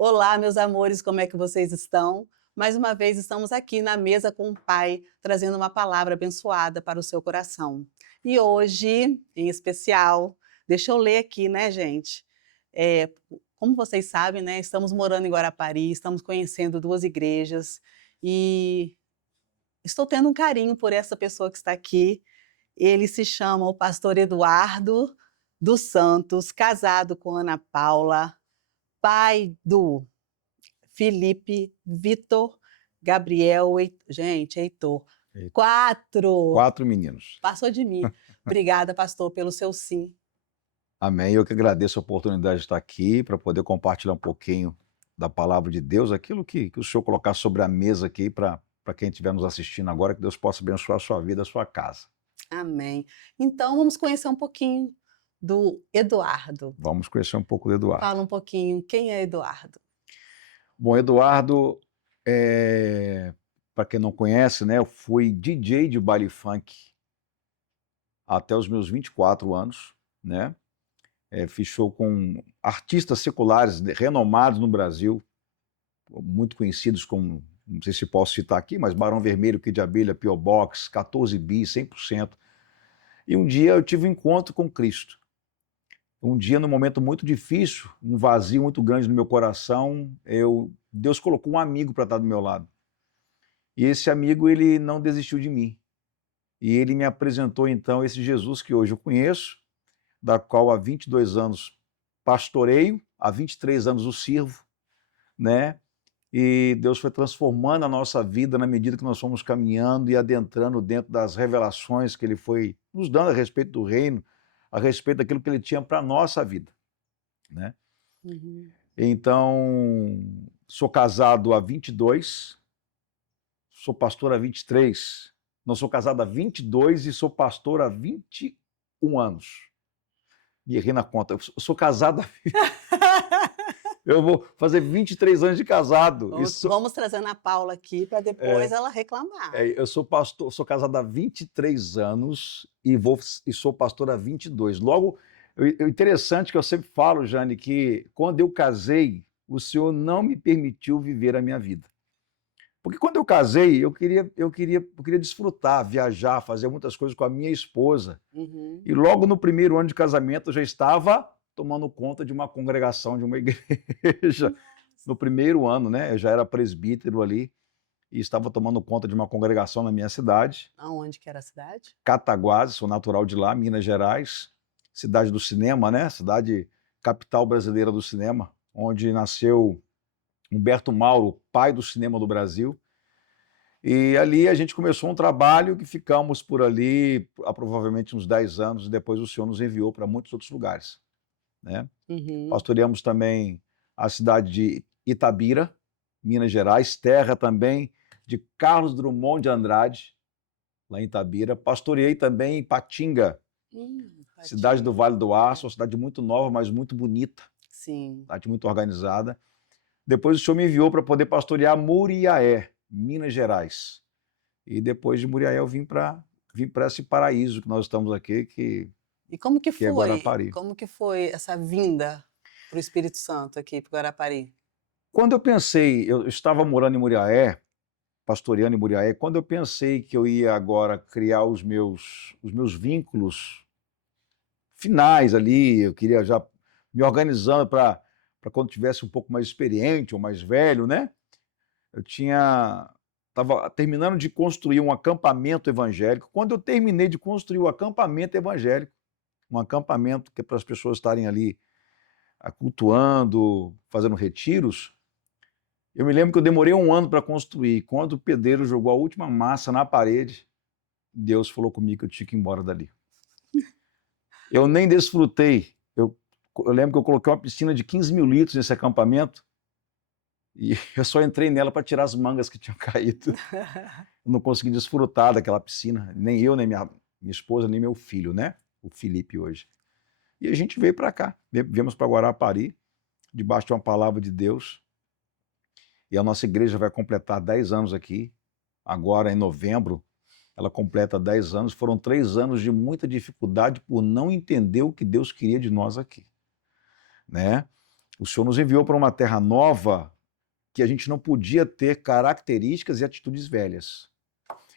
Olá, meus amores, como é que vocês estão? Mais uma vez estamos aqui na mesa com o Pai, trazendo uma palavra abençoada para o seu coração. E hoje, em especial, deixa eu ler aqui, né, gente? É, como vocês sabem, né, estamos morando em Guarapari, estamos conhecendo duas igrejas e estou tendo um carinho por essa pessoa que está aqui. Ele se chama o pastor Eduardo dos Santos, casado com Ana Paula, pai do Felipe, Vitor, Gabriel, gente, Heitor. Eita. 4! 4 meninos. Passou de mim. Obrigada, pastor, pelo seu sim. Amém. Eu que agradeço a oportunidade de estar aqui para poder compartilhar um pouquinho da palavra de Deus, aquilo que o Senhor colocar sobre a mesa aqui para quem estiver nos assistindo agora, que Deus possa abençoar a sua vida, a sua casa. Amém. Então, vamos conhecer um pouquinho do Eduardo. Vamos conhecer um pouco do Eduardo. Fala um pouquinho, quem é Eduardo? Bom, Eduardo, para quem não conhece, né, eu fui DJ de baile funk até os meus 24 anos, né? Fiz show com artistas seculares renomados no Brasil, muito conhecidos como, não sei se posso citar aqui, mas Barão Vermelho, Kid de Abelha, P.O. Box, 14 Bi, 100%. E um dia eu tive um encontro com Cristo. Um dia, num momento muito difícil, um vazio muito grande no meu coração, Deus colocou um amigo para estar do meu lado. E esse amigo, ele não desistiu de mim. E ele me apresentou, então, esse Jesus que hoje eu conheço, da qual há 22 anos pastoreio, há 23 anos o sirvo, né? E Deus foi transformando a nossa vida na medida que nós fomos caminhando e adentrando dentro das revelações que Ele foi nos dando a respeito do reino, a respeito daquilo que Ele tinha para a nossa vida, né? Uhum. Então, sou casado há 22, sou pastor há 23, não sou casado há 22 e sou pastor há 21 anos. Me errei na conta, eu sou casado há eu vou fazer 23 anos de casado. Vamos trazer a Ana Paula aqui para depois ela reclamar. Eu sou pastor, sou casado há 23 anos e sou pastor há 22. Logo, interessante que eu sempre falo, Jane, que quando eu casei, o Senhor não me permitiu viver a minha vida. Porque quando eu casei, eu queria desfrutar, viajar, fazer muitas coisas com a minha esposa. Uhum. E logo no primeiro ano de casamento, eu já estava tomando conta de uma congregação, de uma igreja. No primeiro ano, né? Eu já era presbítero ali e estava tomando conta de uma congregação na minha cidade. Aonde que era a cidade? Cataguases, sou natural de lá, Minas Gerais, cidade do cinema, né? Cidade capital brasileira do cinema, onde nasceu Humberto Mauro, pai do cinema do Brasil. E ali a gente começou um trabalho que ficamos por ali há provavelmente uns 10 anos, e depois o Senhor nos enviou para muitos outros lugares, né? Uhum. Pastoreamos também a cidade de Itabira, Minas Gerais, terra também de Carlos Drummond de Andrade, lá em Itabira. Pastoreei também em Patinga, cidade do Vale do Aço, uma cidade muito nova, mas muito bonita. Sim. Cidade muito organizada. Depois o Senhor me enviou para poder pastorear Muriaé, Minas Gerais. E depois de Muriaé eu vim para esse paraíso que nós estamos aqui, E como que que é foi? Guarapari. Como que foi essa vinda para o Espírito Santo aqui para Guarapari? Quando eu pensei, eu estava morando em Muriaé, pastoreando em Muriaé, quando eu pensei que eu ia agora criar os meus vínculos finais ali, eu queria já me organizando para quando tivesse um pouco mais experiente ou mais velho, né? Eu estava terminando de construir um acampamento evangélico. Quando eu terminei de construir o acampamento evangélico, um acampamento que é para as pessoas estarem ali cultuando, fazendo retiros, eu me lembro que eu demorei um ano para construir. Quando o pedreiro jogou a última massa na parede, Deus falou comigo que eu tinha que ir embora dali. Eu nem desfrutei. Eu lembro que eu coloquei uma piscina de 15 mil litros nesse acampamento e eu só entrei nela para tirar as mangas que tinham caído. Eu não consegui desfrutar daquela piscina, nem eu, nem minha esposa, nem meu filho, né? O Felipe hoje. E a gente veio para cá, viemos para Guarapari, debaixo de uma palavra de Deus. E a nossa igreja vai completar 10 anos aqui, agora em novembro, ela completa 10 anos. Foram 3 anos de muita dificuldade por não entender o que Deus queria de nós aqui, né? O Senhor nos enviou para uma terra nova que a gente não podia ter características e atitudes velhas.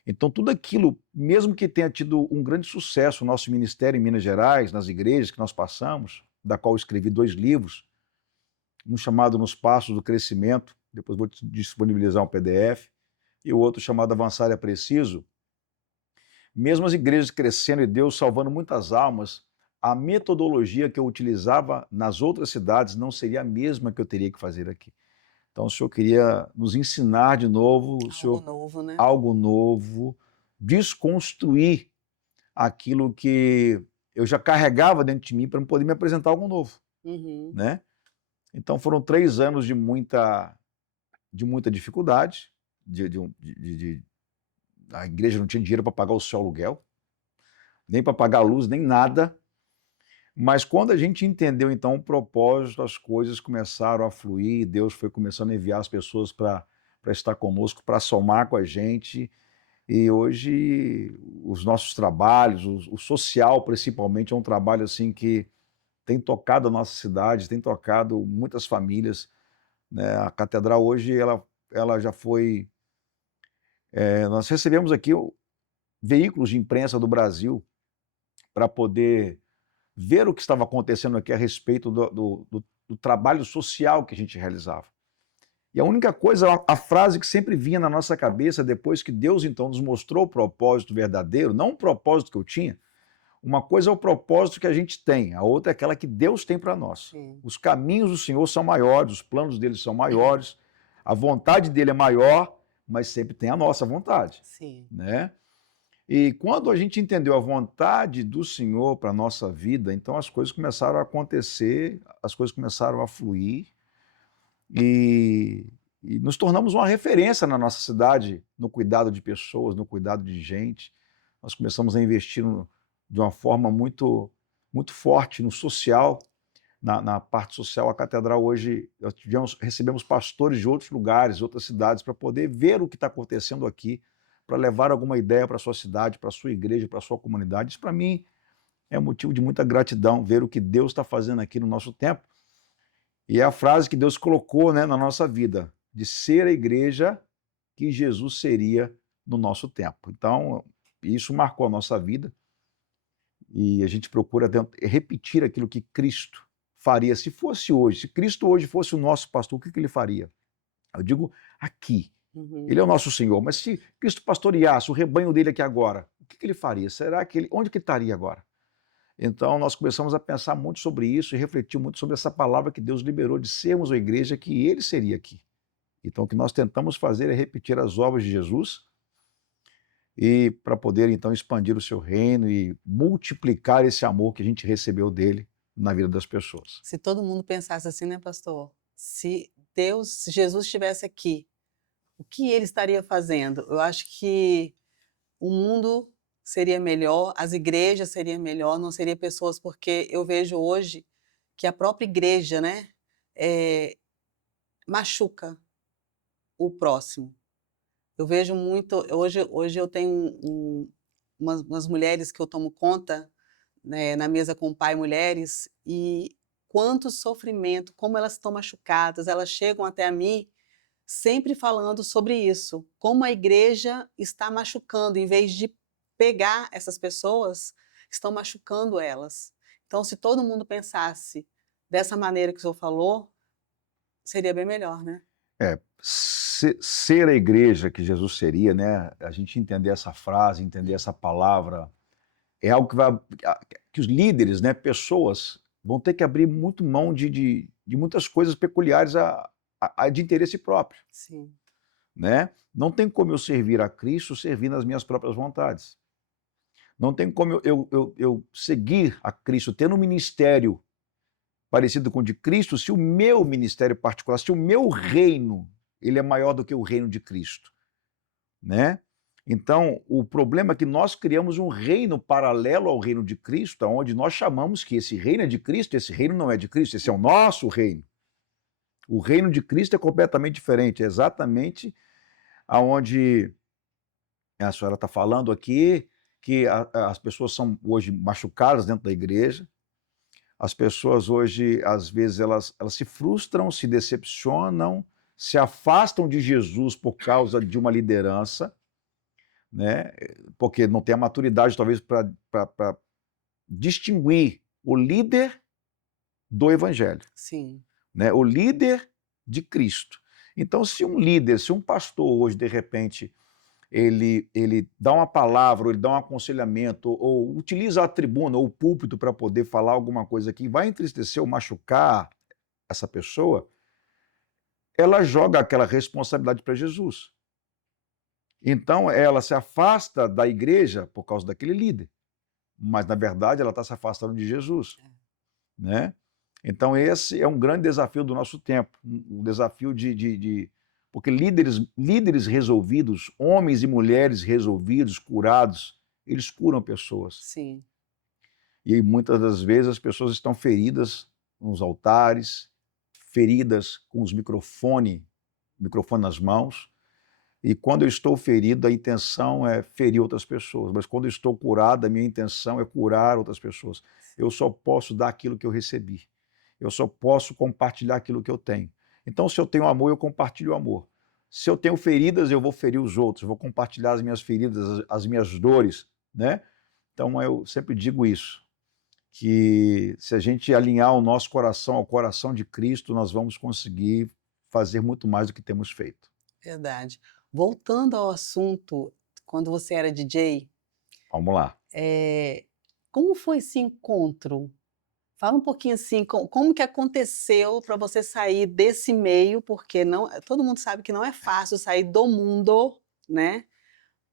Então, tudo aquilo, mesmo que tenha tido um grande sucesso, o nosso ministério em Minas Gerais, nas igrejas que nós passamos, da qual eu escrevi 2 livros, um chamado Nos Passos do Crescimento, depois vou te disponibilizar um PDF, e o outro chamado Avançar é Preciso. Mesmo as igrejas crescendo e Deus salvando muitas almas, a metodologia que eu utilizava nas outras cidades não seria a mesma que eu teria que fazer aqui. Então, o Senhor queria nos ensinar de novo, o Algo Senhor, novo, né? algo novo, desconstruir aquilo que eu já carregava dentro de mim para poder me apresentar algo novo, Uhum. né? Então, foram 3 anos de muita dificuldade, a igreja não tinha dinheiro para pagar o seu aluguel, nem para pagar a luz, nem nada. Mas quando a gente entendeu, então, o propósito, as coisas começaram a fluir, Deus foi começando a enviar as pessoas para estar conosco, para somar com a gente. E hoje, os nossos trabalhos, o social principalmente, é um trabalho assim que tem tocado a nossa cidade, tem tocado muitas famílias, né? A catedral hoje, ela já foi... nós recebemos aqui veículos de imprensa do Brasil para poder ver o que estava acontecendo aqui a respeito do trabalho social que a gente realizava. E a única coisa, a frase que sempre vinha na nossa cabeça, depois que Deus então nos mostrou o propósito verdadeiro, não o propósito que eu tinha, uma coisa é o propósito que a gente tem, a outra é aquela que Deus tem para nós. Sim. Os caminhos do Senhor são maiores, os planos dele são maiores, a vontade dele é maior, mas sempre tem a nossa vontade, Sim. né? E quando a gente entendeu a vontade do Senhor para a nossa vida, então as coisas começaram a acontecer, as coisas começaram a fluir e, e nos tornamos uma referência na nossa cidade no cuidado de pessoas, no cuidado de gente. Nós começamos a investir de uma forma muito, muito forte no social, na parte social. A catedral hoje, recebemos pastores de outros lugares, outras cidades, para poder ver o que está acontecendo aqui, para levar alguma ideia para a sua cidade, para a sua igreja, para a sua comunidade. Isso, para mim, é motivo de muita gratidão, ver o que Deus está fazendo aqui no nosso tempo. E é a frase que Deus colocou, né, na nossa vida, de ser a igreja que Jesus seria no nosso tempo. Então, isso marcou a nossa vida e a gente procura repetir aquilo que Cristo faria. Se fosse hoje, se Cristo hoje fosse o nosso pastor, o que ele faria? Eu digo aqui. Uhum. Ele é o nosso Senhor, mas se Cristo pastoreasse o rebanho dele aqui agora, o que ele faria? Será que onde que ele estaria agora? Então nós começamos a pensar muito sobre isso e refletir muito sobre essa palavra que Deus liberou de sermos a igreja que ele seria aqui. Então o que nós tentamos fazer é repetir as obras de Jesus e para poder então expandir o seu reino e multiplicar esse amor que a gente recebeu dele na vida das pessoas. Se todo mundo pensasse assim, né, pastor? Se Jesus estivesse aqui, o que ele estaria fazendo? Eu acho que o mundo seria melhor, as igrejas seriam melhor, não seria pessoas, porque eu vejo hoje que a própria igreja, né, machuca o próximo. Eu vejo muito, hoje eu tenho umas mulheres que eu tomo conta, né, na mesa com o pai mulheres, e quanto sofrimento, como elas estão machucadas, elas chegam até a mim sempre falando sobre isso, como a igreja está machucando, em vez de pegar essas pessoas, estão machucando elas. Então, se todo mundo pensasse dessa maneira que o senhor falou, seria bem melhor, né? Ser a igreja que Jesus seria, né? A gente entender essa frase, entender essa palavra, é algo que os líderes, né, pessoas, vão ter que abrir muito mão de muitas coisas peculiares de interesse próprio, Sim. né? Não tem como eu servir a Cristo servir nas minhas próprias vontades. Não tem como eu seguir a Cristo, tendo um ministério parecido com o de Cristo, se o meu ministério particular, se o meu reino, ele é maior do que o reino de Cristo, né? Então, o problema é que nós criamos um reino paralelo ao reino de Cristo, onde nós chamamos que esse reino é de Cristo, esse reino não é de Cristo, esse é o nosso reino. O reino de Cristo é completamente diferente, é exatamente aonde a senhora está falando aqui, que as pessoas são hoje machucadas dentro da igreja, As pessoas hoje, às vezes, elas se frustram, se decepcionam, se afastam de Jesus por causa de uma liderança, né? Porque não tem a maturidade, talvez, para distinguir o líder do evangelho, Sim, né? O líder de Cristo. Então, se um líder, se um pastor hoje, de repente, ele dá uma palavra, ou ele dá um aconselhamento, ou utiliza a tribuna ou o púlpito para poder falar alguma coisa que vai entristecer ou machucar essa pessoa, ela joga aquela responsabilidade para Jesus. Então, ela se afasta da igreja por causa daquele líder, mas, na verdade, ela está se afastando de Jesus, né? Então, esse é um grande desafio do nosso tempo, um desafio porque líderes resolvidos, homens e mulheres resolvidos, curados, eles curam pessoas. sim, E muitas das vezes as pessoas estão feridas nos altares, feridas com os microfone nas mãos. E quando eu estou ferido, a intenção é ferir outras pessoas. Mas quando eu estou curado, a minha intenção é curar outras pessoas. Eu só posso dar aquilo que eu recebi. Eu só posso compartilhar aquilo que eu tenho. Então, se eu tenho amor, eu compartilho o amor. Se eu tenho feridas, eu vou ferir os outros, eu vou compartilhar as minhas feridas, as minhas dores, né? Então, eu sempre digo isso, que se a gente alinhar o nosso coração ao coração de Cristo, nós vamos conseguir fazer muito mais do que temos feito. verdade. Voltando ao assunto, quando você era DJ, Vamos lá. como foi esse encontro? Fala um pouquinho assim, como que aconteceu para você sair desse meio, porque não, todo mundo sabe que não é fácil sair do mundo, né?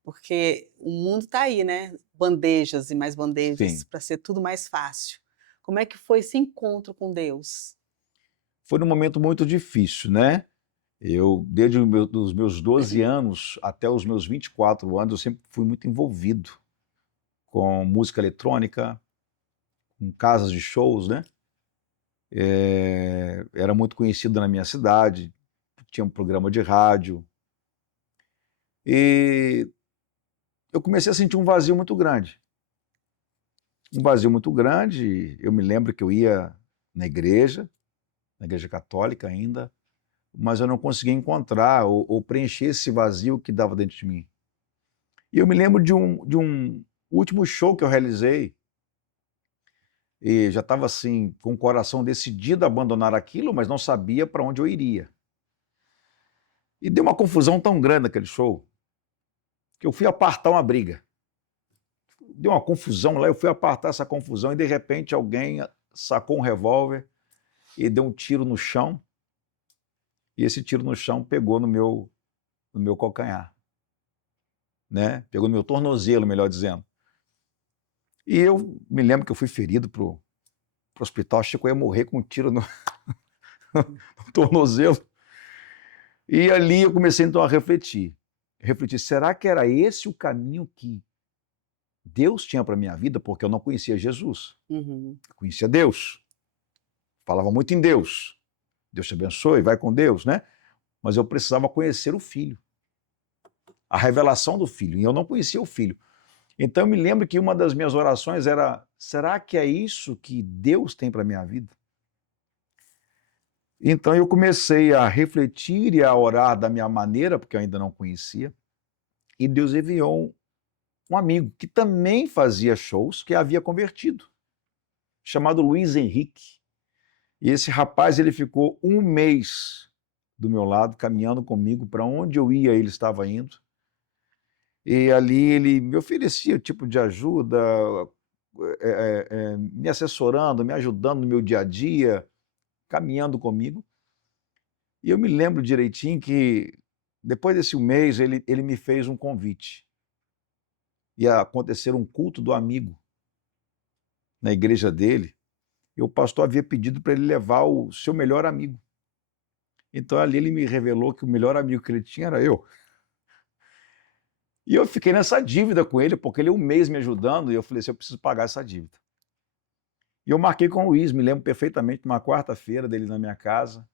Porque o mundo está aí, né? Bandejas e mais bandejas Sim. para ser tudo mais fácil. Como é que foi esse encontro com Deus? Foi num momento muito difícil, né? Eu, desde os meus 12 anos até os meus 24 anos, eu sempre fui muito envolvido com música eletrônica, com casas de shows, né? Era muito conhecido na minha cidade, tinha um programa de rádio. E eu comecei a sentir um vazio muito grande. Um vazio muito grande. Eu me lembro que eu ia na igreja católica ainda, mas eu não conseguia encontrar ou preencher esse vazio que dava dentro de mim. E eu me lembro de um último show que eu realizei, e já estava assim, com o coração decidido a abandonar aquilo, mas não sabia para onde eu iria. E deu uma confusão tão grande naquele show, que eu fui apartar uma briga. Deu uma confusão lá, eu fui apartar essa confusão e de repente alguém sacou um revólver e deu um tiro no chão, e esse tiro no chão pegou no meu calcanhar, né? Pegou no meu tornozelo, melhor dizendo. E eu me lembro que eu fui ferido pro hospital, achei que eu ia morrer com um tiro no tornozelo. E ali eu comecei então a refletir. Será que era esse o caminho que Deus tinha para a minha vida? Porque eu não conhecia Jesus. Uhum. Eu conhecia Deus. Falava muito em Deus. Deus te abençoe, vai com Deus, né? Mas eu precisava conhecer o Filho. A revelação do Filho. E eu não conhecia o Filho. Então eu me lembro que uma das minhas orações era: será que é isso que Deus tem para a minha vida? Então eu comecei a refletir e a orar da minha maneira, porque eu ainda não conhecia, e Deus enviou um amigo que também fazia shows, que havia convertido, chamado Luiz Henrique. E esse rapaz, ele ficou um mês do meu lado, caminhando comigo, para onde eu ia, ele estava indo. E ali ele me oferecia o tipo de ajuda, me assessorando, me ajudando no meu dia a dia, caminhando comigo. E eu me lembro direitinho que, depois desse mês, ele me fez um convite. Ia acontecer um culto do amigo na igreja dele, e o pastor havia pedido para ele levar o seu melhor amigo. Então ali ele me revelou que o melhor amigo que ele tinha era eu. E eu fiquei nessa dívida com ele, porque ele um mês me ajudando, e eu falei assim: eu preciso pagar essa dívida. E eu marquei com o Luiz, me lembro perfeitamente, uma quarta-feira dele na minha casa,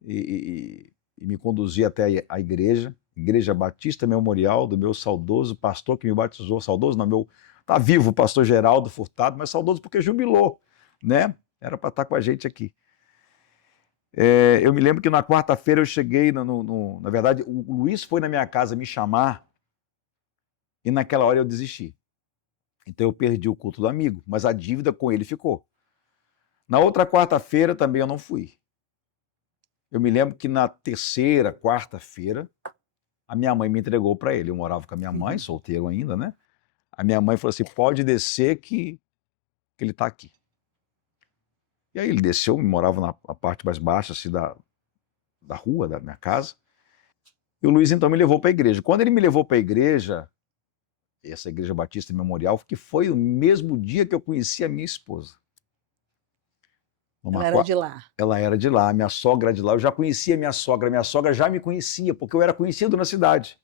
e me conduzi até a Igreja Batista Memorial, do meu saudoso pastor que me batizou. Saudoso não, tá vivo o pastor Geraldo Furtado, mas saudoso porque jubilou, né? Era para estar com a gente aqui. Eu me lembro que na quarta-feira eu cheguei, na verdade, o Luiz foi na minha casa me chamar e naquela hora eu desisti. Então eu perdi o culto do amigo, mas a dívida com ele ficou. Na outra quarta-feira também eu não fui. Eu me lembro que na terceira, quarta-feira, a minha mãe me entregou para ele. Eu morava com a minha mãe, solteiro ainda, né? A minha mãe falou assim, pode descer que ele está aqui. E aí ele desceu, morava na parte mais baixa assim, da rua, da minha casa. E o Luiz então me levou para a igreja. Quando ele me levou para a igreja, essa igreja batista memorial, que foi o mesmo dia que eu conheci a minha esposa. Ela era de lá. Ela era de lá, minha sogra era de lá. Eu já conhecia minha sogra já me conhecia, porque eu era conhecido na cidade,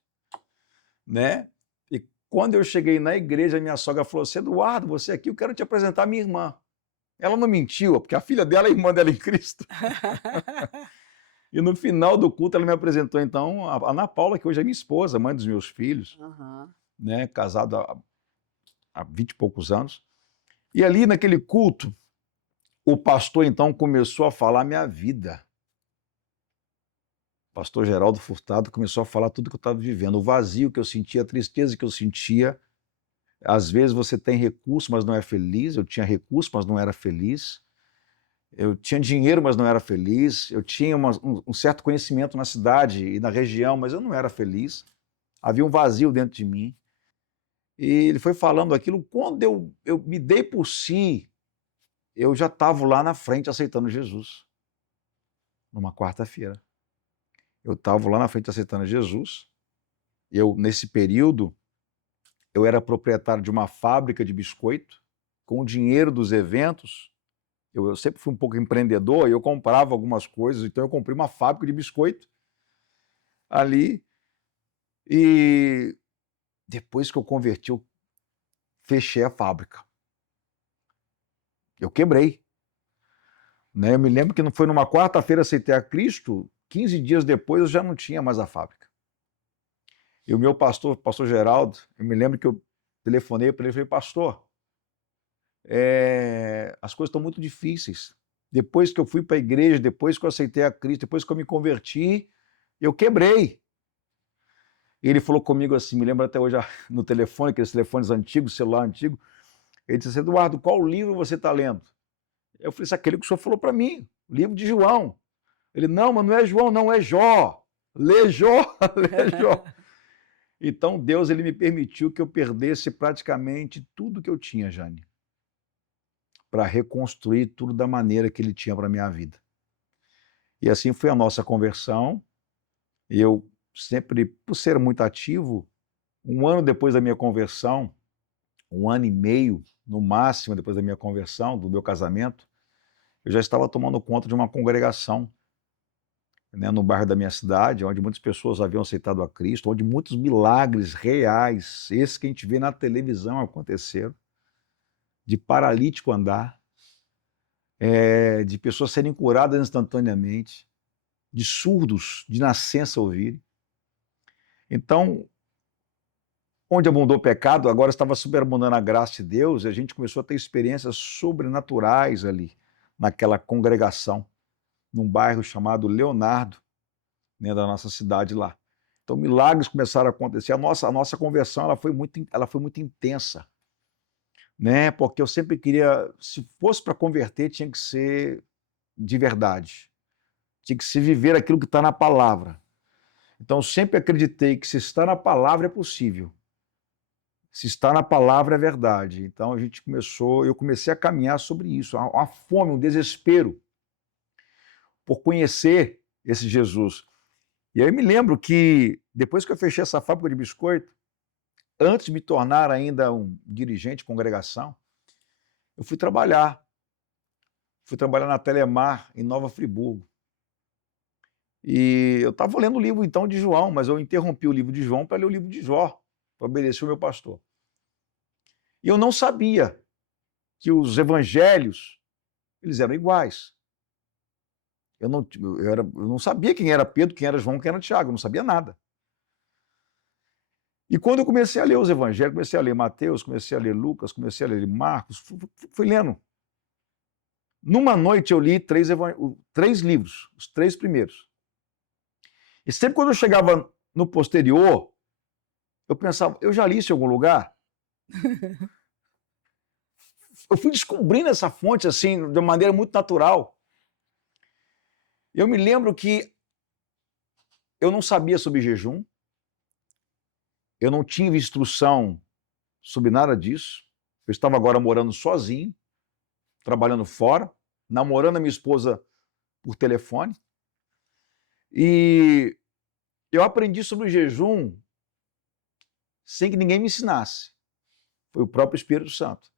né? E quando eu cheguei na igreja, minha sogra falou assim, Eduardo, você aqui, eu quero te apresentar a minha irmã. Ela não mentiu, porque a filha dela é irmã dela em Cristo. E no final do culto, ela me apresentou, então, a Ana Paula, que hoje é minha esposa, mãe dos meus filhos, né? Casado há 20 e poucos anos. E ali, naquele culto, o pastor, então, começou a falar a minha vida. O pastor Geraldo Furtado começou a falar tudo que eu estava vivendo, o vazio que eu sentia, a tristeza que eu sentia. Às vezes você tem recurso, mas não é feliz. Eu tinha recurso, mas não era feliz. Eu tinha dinheiro, mas não era feliz. Eu tinha um certo conhecimento na cidade e na região, mas eu não era feliz. Havia um vazio dentro de mim. E ele foi falando aquilo. Quando eu me dei por si, eu já estava lá na frente aceitando Jesus. Numa quarta-feira. Eu estava lá na frente aceitando Jesus. Nesse período, eu era proprietário de uma fábrica de biscoito. Com o dinheiro dos eventos, eu sempre fui um pouco empreendedor e eu comprava algumas coisas. Então eu comprei uma fábrica de biscoito ali. E depois que eu converti, eu fechei a fábrica. Eu quebrei. Né? Eu me lembro que não foi numa quarta-feira aceitei a Cristo, 15 dias depois eu já não tinha mais a fábrica. E o meu pastor Geraldo, eu me lembro que eu telefonei para ele e falei, pastor, as coisas estão muito difíceis. Depois que eu fui para a igreja, depois que eu aceitei a Cristo, depois que eu me converti, eu quebrei. E ele falou comigo assim, me lembro até hoje no telefone, aqueles telefones antigos, celular antigo, ele disse assim, Eduardo, qual livro você está lendo? Eu falei, aquele que o senhor falou para mim, o livro de João. Ele, não, mas não é João, não, é Jó. Lê Jó, lê Jó. Então Deus ele me permitiu que eu perdesse praticamente tudo que eu tinha, Jane, para reconstruir tudo da maneira que ele tinha para a minha vida. E assim foi a nossa conversão. Eu sempre, por ser muito ativo, um ano depois da minha conversão, um ano e meio, no máximo, depois da minha conversão, do meu casamento, eu já estava tomando conta de uma congregação, né, no bairro da minha cidade, onde muitas pessoas haviam aceitado a Cristo, onde muitos milagres reais, esses que a gente vê na televisão aconteceram, de paralítico andar, de pessoas serem curadas instantaneamente, de surdos de nascença ouvirem. Então, onde abundou o pecado, agora estava superabundando a graça de Deus, e a gente começou a ter experiências sobrenaturais ali, naquela congregação, num bairro chamado Leonardo, né, da nossa cidade lá. Então, milagres começaram a acontecer. A nossa conversão ela foi muito intensa, né? Porque eu sempre queria, se fosse para converter, tinha que ser de verdade. Tinha que se viver aquilo que está na palavra. Então, eu sempre acreditei que se está na palavra é possível. Se está na palavra é verdade. Então, eu comecei a caminhar sobre isso. Uma fome, um desespero por conhecer esse Jesus. E aí eu me lembro que, depois que eu fechei essa fábrica de biscoito, antes de me tornar ainda um dirigente de congregação, eu fui trabalhar. Fui trabalhar na Telemar, em Nova Friburgo. E eu estava lendo o livro, então, de João, mas eu interrompi o livro de João para ler o livro de Jó, para obedecer o meu pastor. E eu não sabia que os evangelhos, eles eram iguais. Eu não sabia quem era Pedro, quem era João, quem era Tiago, eu não sabia nada. E quando eu comecei a ler os evangelhos, comecei a ler Mateus, comecei a ler Lucas, comecei a ler Marcos, fui lendo. Numa noite eu li 3 livros, os 3 primeiros. E sempre quando eu chegava no posterior, eu pensava, eu já li isso em algum lugar? Eu fui descobrindo essa fonte assim, de uma maneira muito natural. Eu me lembro que eu não sabia sobre jejum, eu não tinha instrução sobre nada disso. Eu estava agora morando sozinho, trabalhando fora, namorando a minha esposa por telefone. E eu aprendi sobre o jejum sem que ninguém me ensinasse. Foi o próprio Espírito Santo.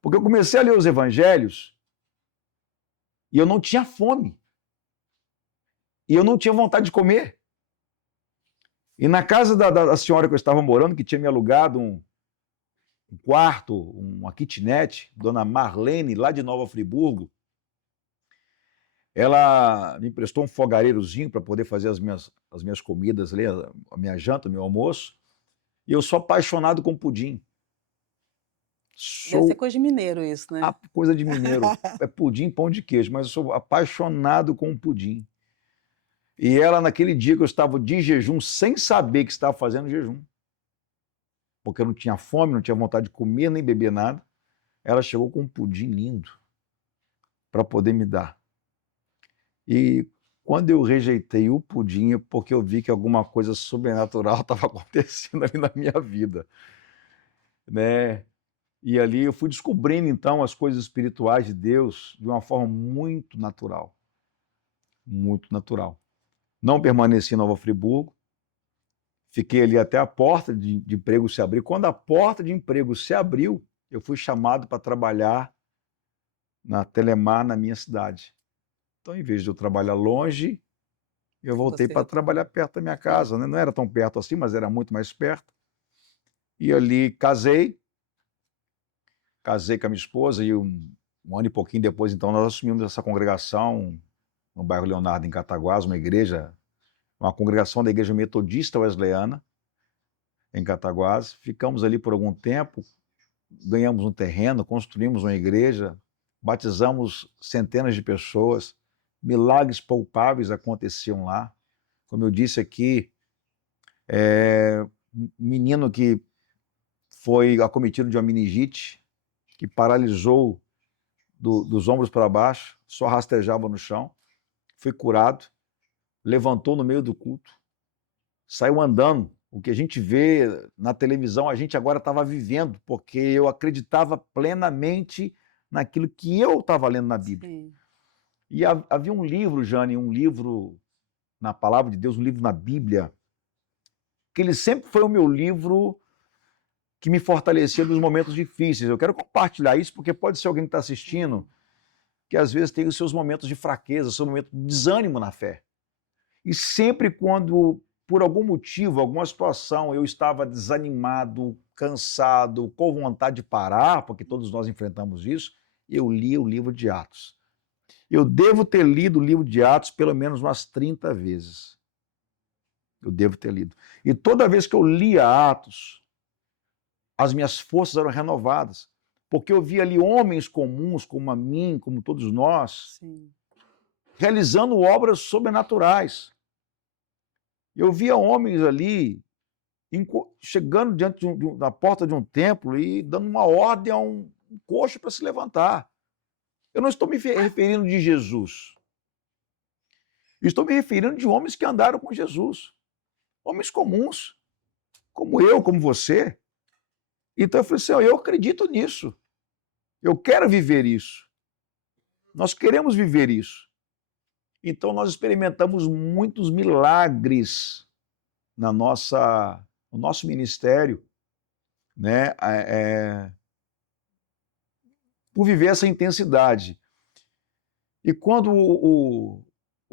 Porque eu comecei a ler os evangelhos e eu não tinha fome. E eu não tinha vontade de comer. E na casa da senhora que eu estava morando, que tinha me alugado um quarto, uma kitnet, dona Marlene, lá de Nova Friburgo, ela me emprestou um fogareirozinho para poder fazer as minhas comidas ali, a minha janta, o meu almoço. E eu sou apaixonado com pudim. Deve ser Sou coisa de mineiro isso, a né? coisa de mineiro. É pudim, pão de queijo, mas eu sou apaixonado com pudim. E ela, naquele dia que eu estava de jejum, sem saber que estava fazendo jejum, porque eu não tinha fome, não tinha vontade de comer nem beber nada, ela chegou com um pudim lindo para poder me dar. E quando eu rejeitei o pudim, é porque eu vi que alguma coisa sobrenatural estava acontecendo ali na minha vida, né? E ali eu fui descobrindo então as coisas espirituais de Deus de uma forma muito natural, muito natural. Não permaneci em Nova Friburgo, fiquei ali até a porta de emprego se abrir. Quando a porta de emprego se abriu, eu fui chamado para trabalhar na Telemar na minha cidade. Então, em vez de eu trabalhar longe, eu voltei Você para trabalhar perto da minha casa, né? Não era tão perto assim, mas era muito mais perto. E ali casei com a minha esposa e um ano e pouquinho depois, então, nós assumimos essa congregação no bairro Leonardo, em Cataguás, uma congregação da Igreja Metodista Wesleyana, em Cataguás. Ficamos ali por algum tempo, ganhamos um terreno, construímos uma igreja, batizamos centenas de pessoas, milagres palpáveis aconteciam lá. Como eu disse aqui, um menino que foi acometido de uma meningite, que paralisou dos ombros para baixo, só rastejava no chão, foi curado, levantou no meio do culto, saiu andando. O que a gente vê na televisão, a gente agora estava vivendo, porque eu acreditava plenamente naquilo que eu estava lendo na Bíblia. sim. E havia um livro, Jane, um livro na Palavra de Deus, um livro na Bíblia, que ele sempre foi o meu livro que me fortalecia nos momentos difíceis. Eu quero compartilhar isso, porque pode ser alguém que está assistindo, que às vezes tem os seus momentos de fraqueza, seu momento de desânimo na fé. E sempre quando, por algum motivo, alguma situação, eu estava desanimado, cansado, com vontade de parar, porque todos nós enfrentamos isso, eu lia o livro de Atos. Eu devo ter lido o livro de Atos pelo menos umas 30 vezes. Eu devo ter lido. E toda vez que eu lia Atos, as minhas forças eram renovadas, porque eu via ali homens comuns, como a mim, como todos nós, Sim. realizando obras sobrenaturais. Eu via homens ali chegando diante da porta de um templo e dando uma ordem a um coxo para se levantar. Eu não estou me referindo de Jesus. Eu estou me referindo de homens que andaram com Jesus. Homens comuns, como eu, como você. Então eu falei assim, eu acredito nisso. Eu quero viver isso. Nós queremos viver isso. Então nós experimentamos muitos milagres no nosso ministério, né? Por viver essa intensidade. E quando o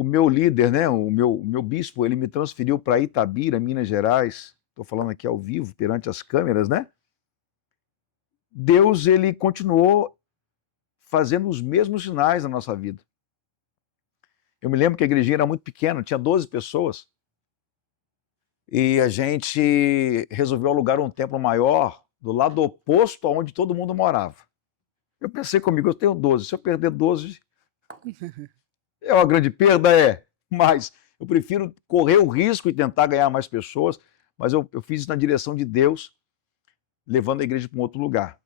meu líder, né, o meu bispo, ele me transferiu para Itabira, Minas Gerais, estou falando aqui ao vivo, perante as câmeras, né? Deus, ele continuou fazendo os mesmos sinais na nossa vida. Eu me lembro que a igrejinha era muito pequena, tinha 12 pessoas, e a gente resolveu alugar um templo maior do lado oposto aonde todo mundo morava. Eu pensei comigo, eu tenho 12, se eu perder 12, é uma grande perda, é, mas eu prefiro correr o risco e tentar ganhar mais pessoas, mas eu fiz isso na direção de Deus, levando a igreja para um outro lugar,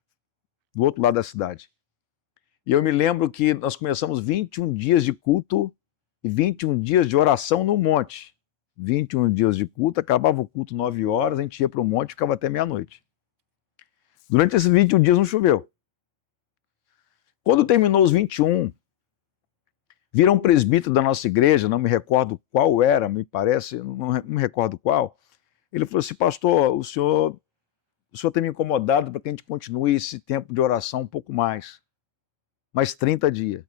do outro lado da cidade. E eu me lembro que nós começamos 21 dias de culto e 21 dias de oração no monte. 21 dias de culto, acabava o culto 9 horas, a gente ia para o monte e ficava até meia-noite. Durante esses 21 dias não choveu. Quando terminou os 21, vira um presbítero da nossa igreja, não me recordo qual era, me parece, não me recordo qual. Ele falou assim, pastor, o senhor tem me incomodado para que a gente continue esse tempo de oração um pouco mais 30 dias.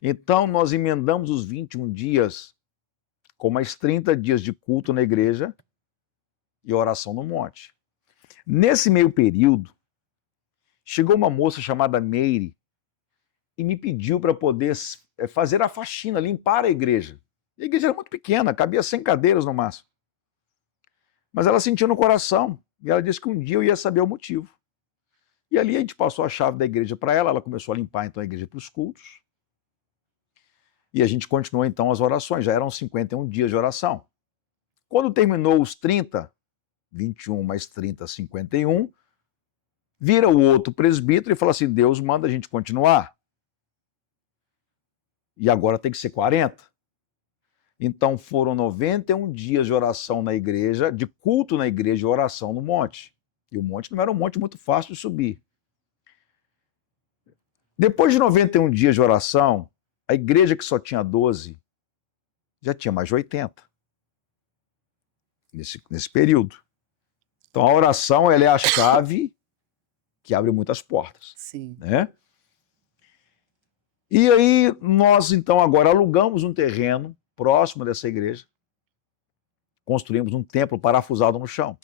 Então, nós emendamos os 21 dias com mais 30 dias de culto na igreja e oração no monte. Nesse meio período, chegou uma moça chamada Meire e me pediu para poder fazer a faxina, limpar a igreja. A igreja era muito pequena, cabia 100 cadeiras no máximo. Mas ela sentiu no coração e ela disse que um dia eu ia saber o motivo. E ali a gente passou a chave da igreja para ela, ela começou a limpar então a igreja para os cultos. E a gente continuou então as orações, já eram 51 dias de oração. Quando terminou os 30, 21 mais 30, 51, vira o outro presbítero e fala assim, Deus manda a gente continuar. E agora tem que ser 40. Então foram 91 dias de oração na igreja, de culto na igreja e oração no monte. E o monte não era um monte muito fácil de subir. Depois de 91 dias de oração, a igreja que só tinha 12 já tinha mais de 80 nesse período. Então a oração ela é a chave que abre muitas portas. Sim. Né? E aí nós então agora alugamos um terreno próximo dessa igreja, construímos um templo parafusado no chão.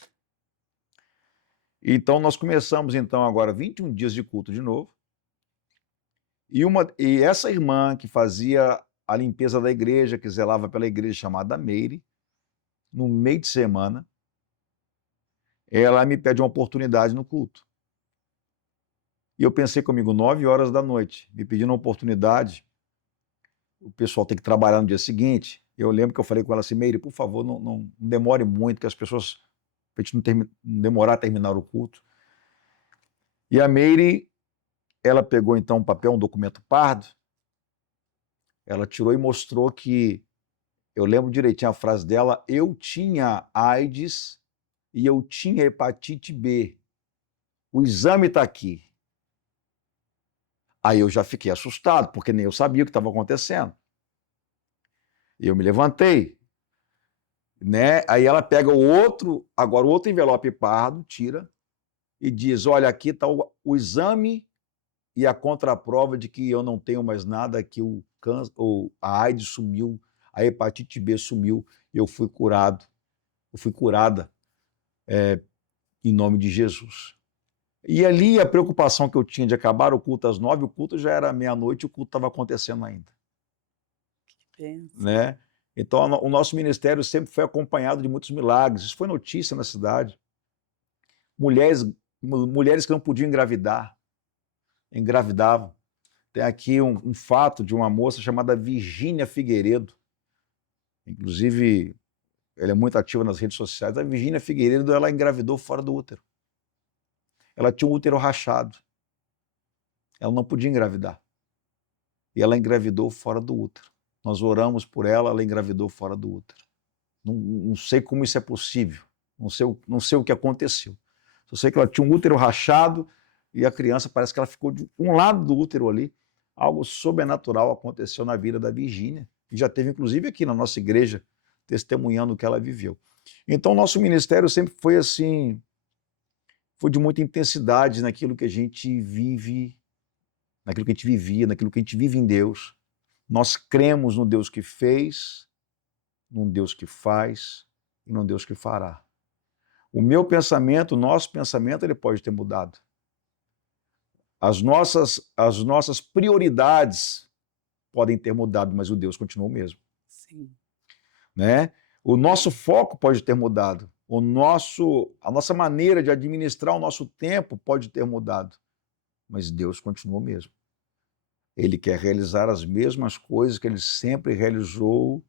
Então nós começamos então agora 21 dias de culto de novo. E essa irmã que fazia a limpeza da igreja, que zelava pela igreja, chamada Meire, no meio de semana, ela me pede uma oportunidade no culto. E eu pensei comigo, 9 horas da noite, me pedindo uma oportunidade, o pessoal tem que trabalhar no dia seguinte. Eu lembro que eu falei com ela assim, Meire, por favor, não demore muito, que as pessoas, para a gente não demorar a terminar o culto. E a Meire, ela pegou então um papel, um documento pardo, ela tirou e mostrou que, eu lembro direitinho a frase dela, eu tinha AIDS e eu tinha hepatite B. O exame está aqui. Aí eu já fiquei assustado, porque nem eu sabia o que estava acontecendo. Eu me levantei, né? Aí ela pega o outro envelope pardo, tira e diz, olha, aqui está o exame e a contraprova de que eu não tenho mais nada, que o câncer, a AIDS sumiu, a hepatite B sumiu, e eu fui curado, eu fui curada em nome de Jesus. E ali a preocupação que eu tinha de acabar o culto às 9, o culto já era meia-noite, o culto estava acontecendo ainda. Né? Então o nosso ministério sempre foi acompanhado de muitos milagres, isso foi notícia na cidade. Mulheres que não podiam engravidar, engravidavam. Tem aqui um fato de uma moça chamada Virgínia Figueiredo, inclusive ela é muito ativa nas redes sociais. A Virgínia Figueiredo, ela engravidou fora do útero. Ela tinha um útero rachado. Ela não podia engravidar. E ela engravidou fora do útero. Nós oramos por ela, ela engravidou fora do útero. Não sei como isso é possível. Não sei o que aconteceu. Só sei que ela tinha um útero rachado e a criança parece que ela ficou de um lado do útero ali. Algo sobrenatural aconteceu na vida da Virgínia. E já teve, inclusive, aqui na nossa igreja, testemunhando o que ela viveu. Então, nosso ministério sempre foi assim, foi de muita intensidade naquilo que a gente vive, naquilo que a gente vivia, naquilo que a gente vive em Deus. Nós cremos no Deus que fez, num Deus que faz e num Deus que fará. O meu pensamento, o nosso pensamento, ele pode ter mudado. As nossas prioridades podem ter mudado, mas o Deus continua o mesmo. Sim. Né? O nosso foco pode ter mudado. A nossa maneira de administrar o nosso tempo pode ter mudado. mas Deus continua o mesmo. Ele quer realizar as mesmas coisas que ele sempre realizou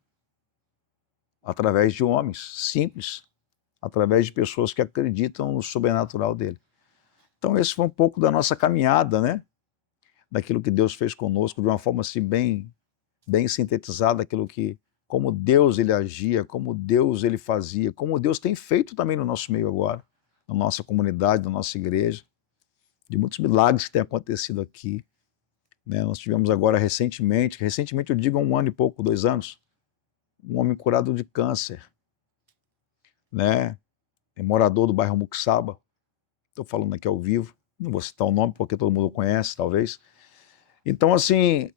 através de homens simples, através de pessoas que acreditam no sobrenatural dele. Então esse foi um pouco da nossa caminhada, né? Daquilo que Deus fez conosco, de uma forma assim bem sintetizada, como Deus ele agia, como Deus ele fazia, como Deus tem feito também no nosso meio agora, na nossa comunidade, na nossa igreja, de muitos milagres que têm acontecido aqui, né? Nós tivemos agora recentemente eu digo há 1 ano e pouco, 2 anos, um homem curado de câncer, né? É morador do bairro Muxaba, estou falando aqui ao vivo, não vou citar o nome porque todo mundo conhece, talvez. Então, assim,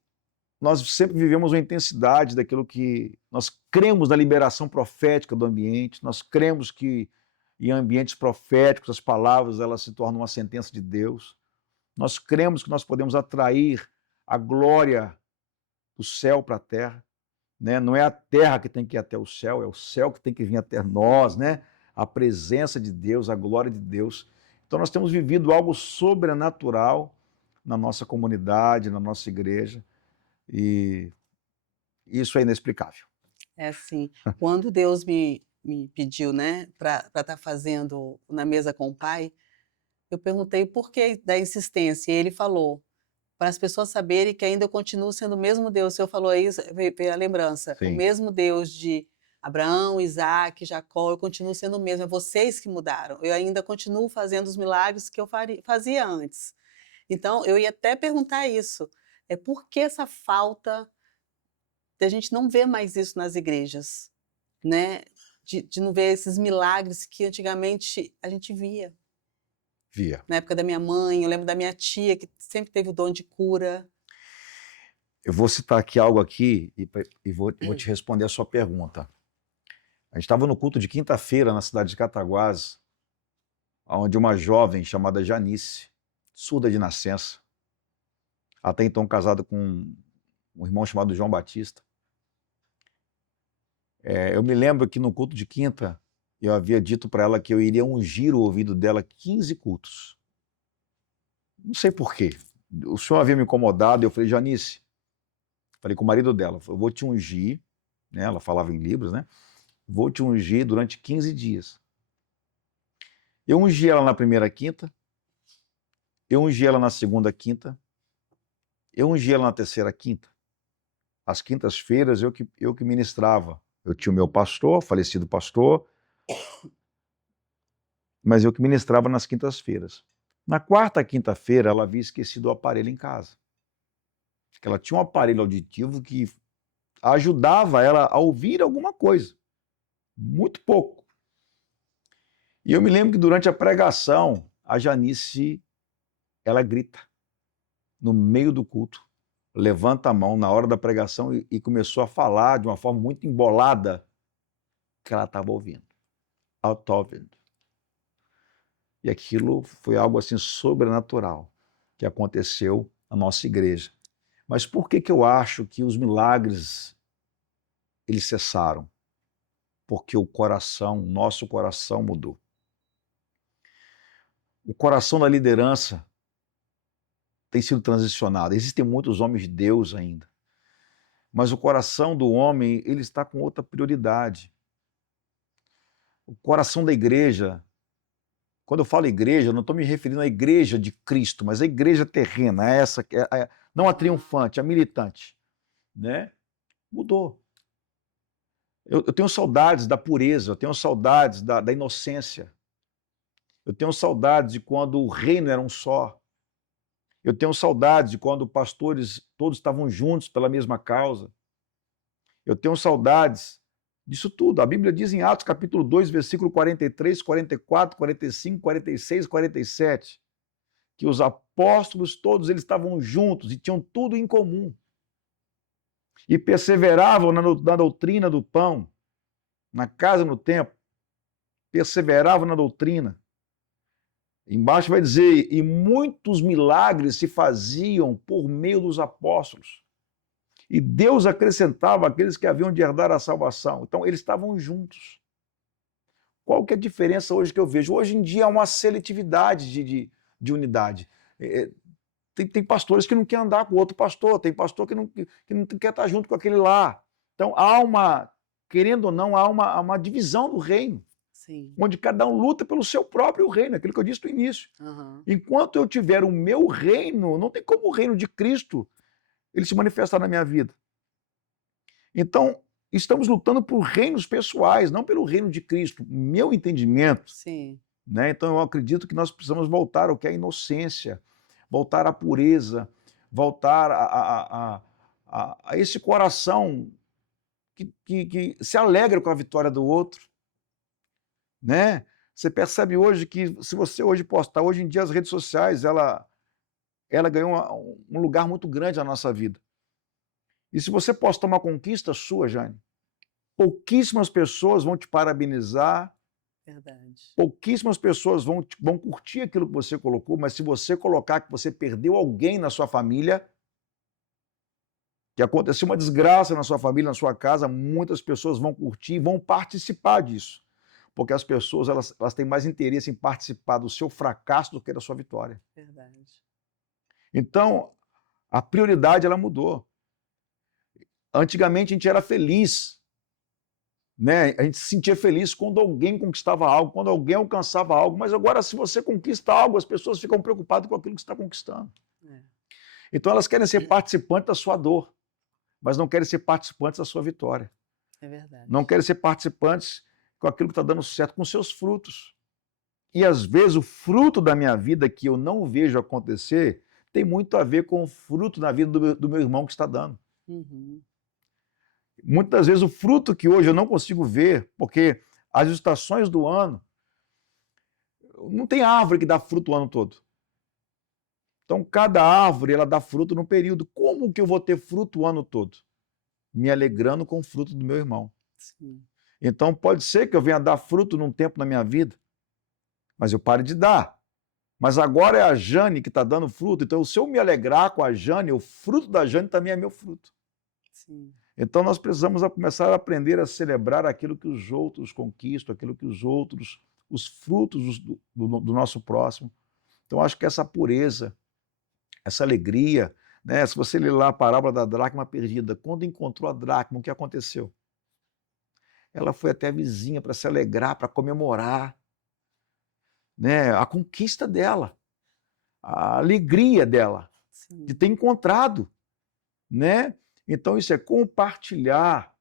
nós sempre vivemos uma intensidade daquilo que nós cremos na liberação profética do ambiente, nós cremos que em ambientes proféticos as palavras elas se tornam uma sentença de Deus, nós cremos que nós podemos atrair a glória do céu para a terra, né? Não é a terra que tem que ir até o céu, é o céu que tem que vir até nós, né? A presença de Deus, a glória de Deus. Então nós temos vivido algo sobrenatural na nossa comunidade, na nossa igreja, e isso é inexplicável. É assim, quando Deus me pediu, né, para estar fazendo na mesa com o Pai, eu perguntei por que da insistência, e ele falou: para as pessoas saberem que ainda eu continuo sendo o mesmo Deus. O senhor falou isso, veio a lembrança, o Sim. mesmo Deus de Abraão, Isaac, Jacó, eu continuo sendo o mesmo, é vocês que mudaram, eu ainda continuo fazendo os milagres que eu fazia antes. Então, eu ia até perguntar isso, por que essa falta de a gente não ver mais isso nas igrejas, né? De não ver esses milagres que antigamente a gente via. Via. Na época da minha mãe, eu lembro da minha tia, que sempre teve o dom de cura. Eu vou citar aqui algo aqui e vou te responder a sua pergunta. A gente estava no culto de quinta-feira na cidade de Cataguases, onde uma jovem chamada Janice, surda de nascença, até então casada com um irmão chamado João Batista. Eu me lembro que no culto de quinta, eu havia dito para ela que eu iria ungir o ouvido dela 15 cultos. Não sei por quê. O Senhor havia me incomodado, e eu falei, Janice, falei com o marido dela, eu vou te ungir, né? Ela falava em Libras, né? Vou te ungir durante 15 dias. Eu ungi ela na primeira quinta, eu ungi ela na segunda quinta, eu ungi ela na terceira quinta. Às quintas-feiras eu que ministrava. Eu tinha o meu pastor, falecido pastor, mas eu que ministrava nas quintas-feiras. Na quarta quinta-feira ela havia esquecido o aparelho em casa. Ela tinha um aparelho auditivo que ajudava ela a ouvir alguma coisa. Muito pouco. E eu me lembro que durante a pregação, a Janice, ela grita no meio do culto, levanta a mão na hora da pregação e começou a falar de uma forma muito embolada que ela estava ouvindo. Ela estava ouvindo. E aquilo foi algo assim sobrenatural que aconteceu na nossa igreja. Mas por que eu acho que os milagres eles cessaram? Porque o nosso coração mudou. O coração da liderança tem sido transicionado. Existem muitos homens de Deus ainda. Mas o coração do homem, ele está com outra prioridade. O coração da igreja, quando eu falo igreja, eu não estou me referindo à igreja de Cristo, mas à igreja terrena, não a triunfante, a militante, né? Mudou. Eu tenho saudades da pureza, eu tenho saudades da inocência. Eu tenho saudades de quando o reino era um só. Eu tenho saudades de quando pastores todos estavam juntos pela mesma causa. Eu tenho saudades disso tudo. A Bíblia diz em Atos capítulo 2, versículo 43, 44, 45, 46, 47, que os apóstolos todos eles estavam juntos e tinham tudo em comum. E perseveravam na doutrina do pão, na casa, no templo. Perseveravam na doutrina. Embaixo vai dizer, e muitos milagres se faziam por meio dos apóstolos. E Deus acrescentava aqueles que haviam de herdar a salvação. Então, eles estavam juntos. Qual que é a diferença hoje que eu vejo? Hoje em dia há uma seletividade de unidade. tem pastores que não querem andar com outro pastor, tem pastor que não quer estar junto com aquele lá. Então, querendo ou não, há uma divisão do reino, Sim. onde cada um luta pelo seu próprio reino, aquilo que eu disse no início. Aham. Enquanto eu tiver o meu reino, não tem como o reino de Cristo ele se manifestar na minha vida. Então, estamos lutando por reinos pessoais, não pelo reino de Cristo. Meu entendimento, Sim. né? Então, eu acredito que nós precisamos voltar ao que é a inocência, voltar à pureza, voltar a esse coração que se alegra com a vitória do outro, né? Você percebe hoje que, se você hoje postar, hoje em dia as redes sociais, ela ganhou um lugar muito grande na nossa vida. E se você postar uma conquista sua, Jane, pouquíssimas pessoas vão te parabenizar, Verdade. pouquíssimas pessoas vão curtir aquilo que você colocou, mas se você colocar que você perdeu alguém na sua família, que aconteceu uma desgraça na sua família, na sua casa, muitas pessoas vão curtir e vão participar disso. Porque as pessoas elas têm mais interesse em participar do seu fracasso do que da sua vitória. Verdade. Então, a prioridade ela mudou. Antigamente a gente era feliz, né? A gente se sentia feliz quando alguém conquistava algo, quando alguém alcançava algo, mas agora se você conquista algo, as pessoas ficam preocupadas com aquilo que você está conquistando. É. Então elas querem ser participantes da sua dor, mas não querem ser participantes da sua vitória. É verdade. Não querem ser participantes com aquilo que está dando certo, com seus frutos. E às vezes o fruto da minha vida que eu não vejo acontecer tem muito a ver com o fruto na vida do meu irmão que está dando. Uhum. Muitas vezes o fruto que hoje eu não consigo ver, porque as estações do ano, não tem árvore que dá fruto o ano todo. Então cada árvore ela dá fruto no período. Como que eu vou ter fruto o ano todo? Me alegrando com o fruto do meu irmão. Sim. Então pode ser que eu venha dar fruto num tempo na minha vida, mas eu pare de dar. Mas agora é a Jane que está dando fruto, então se eu me alegrar com a Jane, o fruto da Jane também é meu fruto. Sim. Então nós precisamos começar a aprender a celebrar aquilo que os outros conquistam, aquilo que os outros, os frutos do nosso próximo. Então acho que essa pureza, essa alegria, né? Se você ler lá a parábola da dracma perdida, quando encontrou a dracma, o que aconteceu? Ela foi até a vizinha para se alegrar, para comemorar, né? A conquista dela, a alegria dela Sim. de ter encontrado, né? Então isso é compartilhar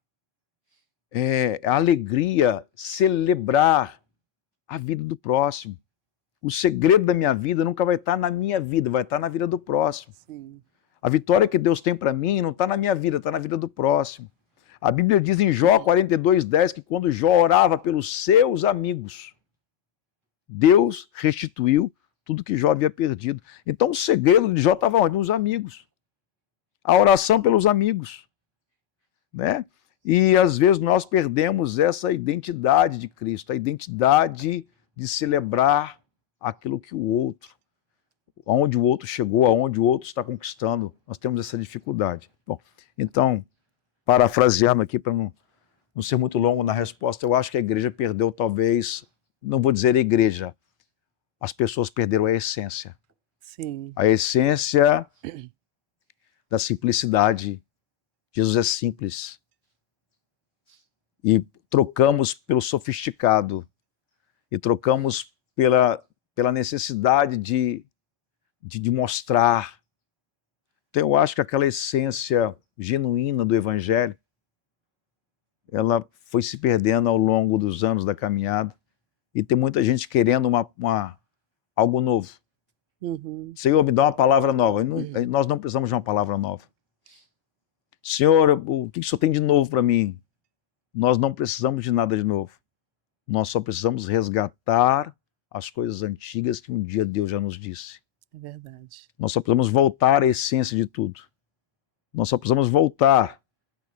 a alegria, celebrar a vida do próximo. O segredo da minha vida nunca vai estar na minha vida, vai estar na vida do próximo. Sim. A vitória que Deus tem para mim não está na minha vida, está na vida do próximo. A Bíblia diz em Jó 42:10 que quando Jó orava pelos seus amigos, Deus restituiu tudo que Jó havia perdido. Então o segredo de Jó estava onde? Nos amigos. A oração pelos amigos, né? E às vezes nós perdemos essa identidade de Cristo, a identidade de celebrar aquilo que o outro, aonde o outro chegou, aonde o outro está conquistando. Nós temos essa dificuldade. Bom, então, parafraseando aqui para não ser muito longo na resposta, eu acho que a igreja perdeu talvez, não vou dizer a igreja, as pessoas perderam a essência. Sim. A essência da simplicidade. Jesus é simples. E trocamos pelo sofisticado. E trocamos pela necessidade de mostrar. Então, eu acho que aquela essência genuína do Evangelho, ela foi se perdendo ao longo dos anos da caminhada. E tem muita gente querendo algo novo. Uhum. Senhor, me dá uma palavra nova. Nós não precisamos de uma palavra nova. Senhor, o que o Senhor tem de novo para mim? Nós não precisamos de nada de novo. Nós só precisamos resgatar as coisas antigas que um dia Deus já nos disse. É verdade. Nós só precisamos voltar à essência de tudo. Nós só precisamos voltar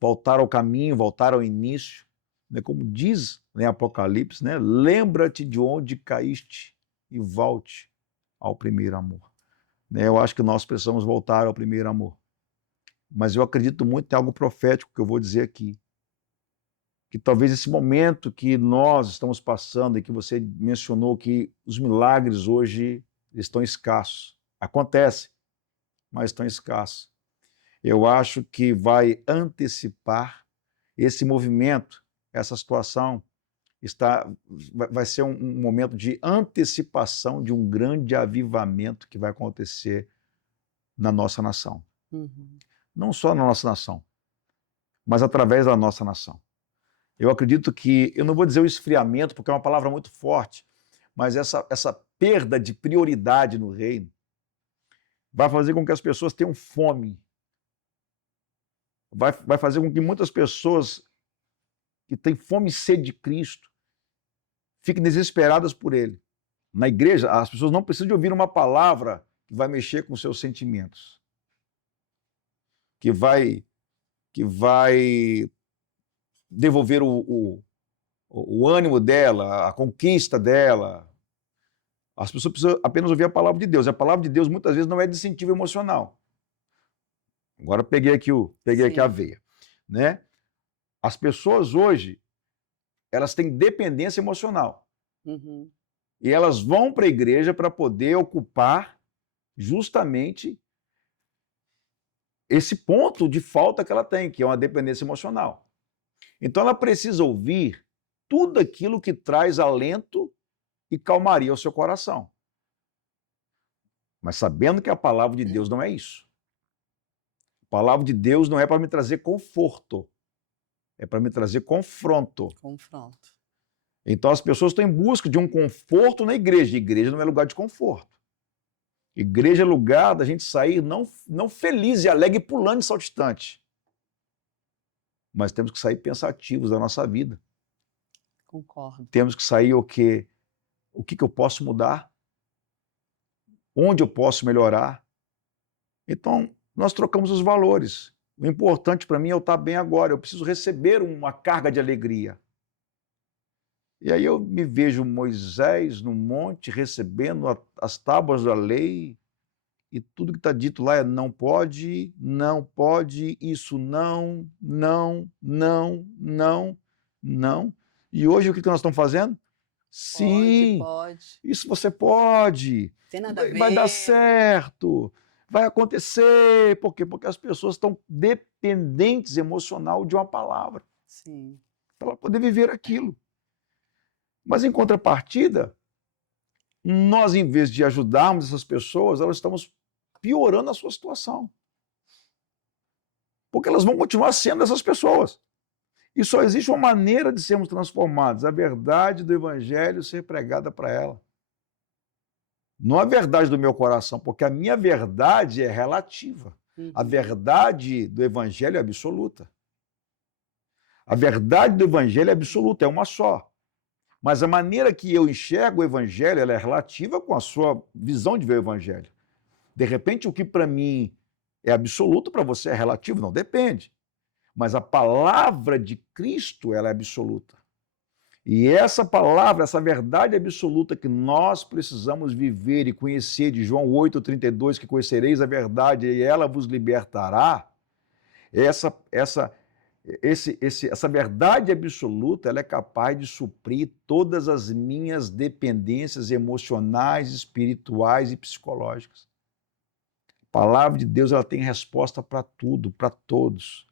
ao caminho, voltar ao início. Né? Como diz em Apocalipse, né? Lembra-te de onde caíste e volte ao primeiro amor. Né? Eu acho que nós precisamos voltar ao primeiro amor. Mas eu acredito muito em algo profético que eu vou dizer aqui. Que talvez esse momento que nós estamos passando e que você mencionou que os milagres hoje estão escassos. Acontece, mas tão escasso. Eu acho que vai antecipar esse movimento, essa situação, vai ser um momento de antecipação de um grande avivamento que vai acontecer na nossa nação. Uhum. Não só na nossa nação, mas através da nossa nação. Eu acredito que, eu não vou dizer o esfriamento, porque é uma palavra muito forte, mas essa perda de prioridade no reino vai fazer com que as pessoas tenham fome. Vai fazer com que muitas pessoas que têm fome e sede de Cristo fiquem desesperadas por Ele. Na igreja, as pessoas não precisam de ouvir uma palavra que vai mexer com seus sentimentos, que vai devolver o ânimo dela, a conquista dela. As pessoas precisam apenas ouvir a palavra de Deus. A palavra de Deus muitas vezes não é de incentivo emocional. Agora peguei aqui a Sim. veia, né? As pessoas hoje, elas têm dependência emocional. Uhum. E elas vão para a igreja para poder ocupar justamente esse ponto de falta que ela tem, que é uma dependência emocional. Então ela precisa ouvir tudo aquilo que traz alento e calmaria ao seu coração. Mas sabendo que a palavra de Deus não é isso. A palavra de Deus não é para me trazer conforto, é para me trazer confronto. Confronto. Então as pessoas estão em busca de um conforto na igreja. Igreja não é lugar de conforto. Igreja é lugar da gente sair não feliz e alegre pulando e saltitante. Mas temos que sair pensativos da nossa vida. Concordo. Temos que sair o quê? O que eu posso mudar? Onde eu posso melhorar? Então, nós trocamos os valores. O importante para mim é eu estar bem agora. Eu preciso receber uma carga de alegria. E aí eu me vejo Moisés no monte recebendo as tábuas da lei e tudo que está dito lá é não pode, isso não, não, não, não, não. E hoje o que nós estamos fazendo? Sim, Pode. isso você pode, Tem nada a vai dar ver. certo, vai acontecer. Por quê? Porque as pessoas estão dependentes emocional de uma palavra Sim. para poder viver aquilo. Mas em contrapartida, nós, em vez de ajudarmos essas pessoas, elas estamos piorando a sua situação. Porque elas vão continuar sendo essas pessoas. E só existe uma maneira de sermos transformados, a verdade do Evangelho ser pregada para ela. Não a verdade do meu coração, porque a minha verdade é relativa. A verdade do Evangelho é absoluta. A verdade do Evangelho é absoluta, é uma só. Mas a maneira que eu enxergo o Evangelho, ela é relativa com a sua visão de ver o Evangelho. De repente, o que para mim é absoluto, para você é relativo? Não, depende. Mas a palavra de Cristo, ela é absoluta. E essa palavra, essa verdade absoluta que nós precisamos viver e conhecer, de João 8,32, que conhecereis a verdade e ela vos libertará, essa verdade absoluta, ela é capaz de suprir todas as minhas dependências emocionais, espirituais e psicológicas. A palavra de Deus, ela tem resposta para tudo, para todos.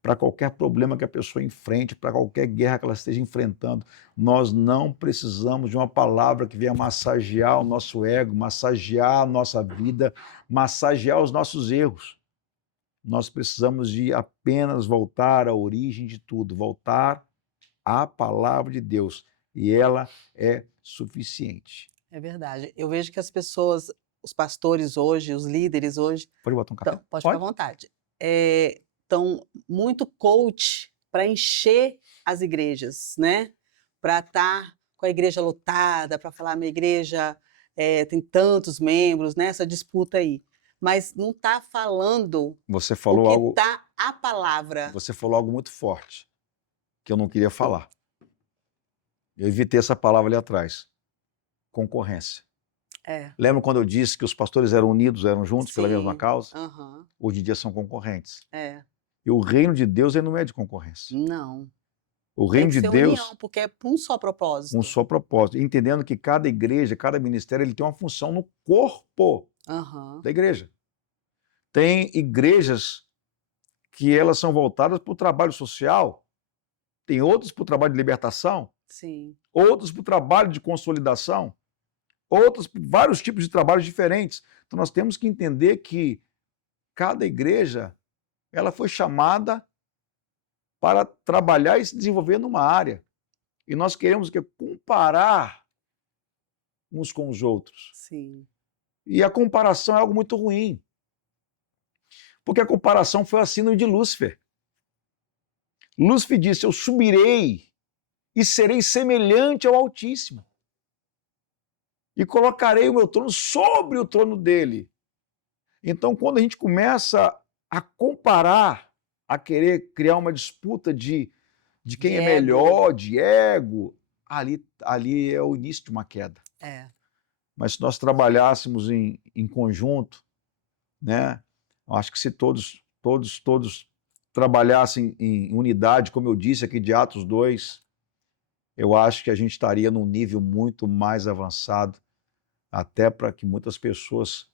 Para qualquer problema que a pessoa enfrente, para qualquer guerra que ela esteja enfrentando. Nós não precisamos de uma palavra que venha massagear o nosso ego, massagear a nossa vida, massagear os nossos erros. Nós precisamos de apenas voltar à origem de tudo, voltar à palavra de Deus. E ela é suficiente. É verdade. Eu vejo que as pessoas, os pastores hoje, os líderes hoje, Pode botar um café? pode ficar à vontade, estão muito coach para encher as igrejas, né? Para estar com a igreja lotada, para falar, minha igreja tem tantos membros, né? Essa disputa aí. Mas não está falando Você o falou que algo, está a palavra. você falou algo muito forte, que eu não queria falar. Eu evitei essa palavra ali atrás. Concorrência. Lembra quando eu disse que os pastores eram unidos, eram juntos pela mesma causa? Hoje em dia são concorrentes. E o reino de Deus ele não é de concorrência. Não. O Tem reino que de ser Deus união, porque é um só propósito. um só propósito, entendendo que cada igreja, cada ministério, ele tem uma função no corpo da igreja. Tem igrejas que elas são voltadas para o trabalho social, tem outras para o trabalho de libertação, Sim, outras para o trabalho de consolidação, outras para vários tipos de trabalhos diferentes. Então nós temos que entender que cada igreja ela foi chamada para trabalhar e se desenvolver numa área. E nós queremos que comparar uns com os outros. sim. E a comparação é algo muito ruim. Porque a comparação foi a síndrome de Lúcifer. Lúcifer disse: eu subirei e serei semelhante ao Altíssimo. E colocarei o meu trono sobre o trono dele. Então, quando a gente começa a comparar, a querer criar uma disputa de quem De é ego. melhor, de ego, ali é o início de uma queda. É, Mas se nós trabalhássemos em conjunto, né? Eu acho que se todos trabalhassem em unidade, como eu disse aqui de Atos 2, eu acho que a gente estaria num nível muito mais avançado, até para que muitas pessoas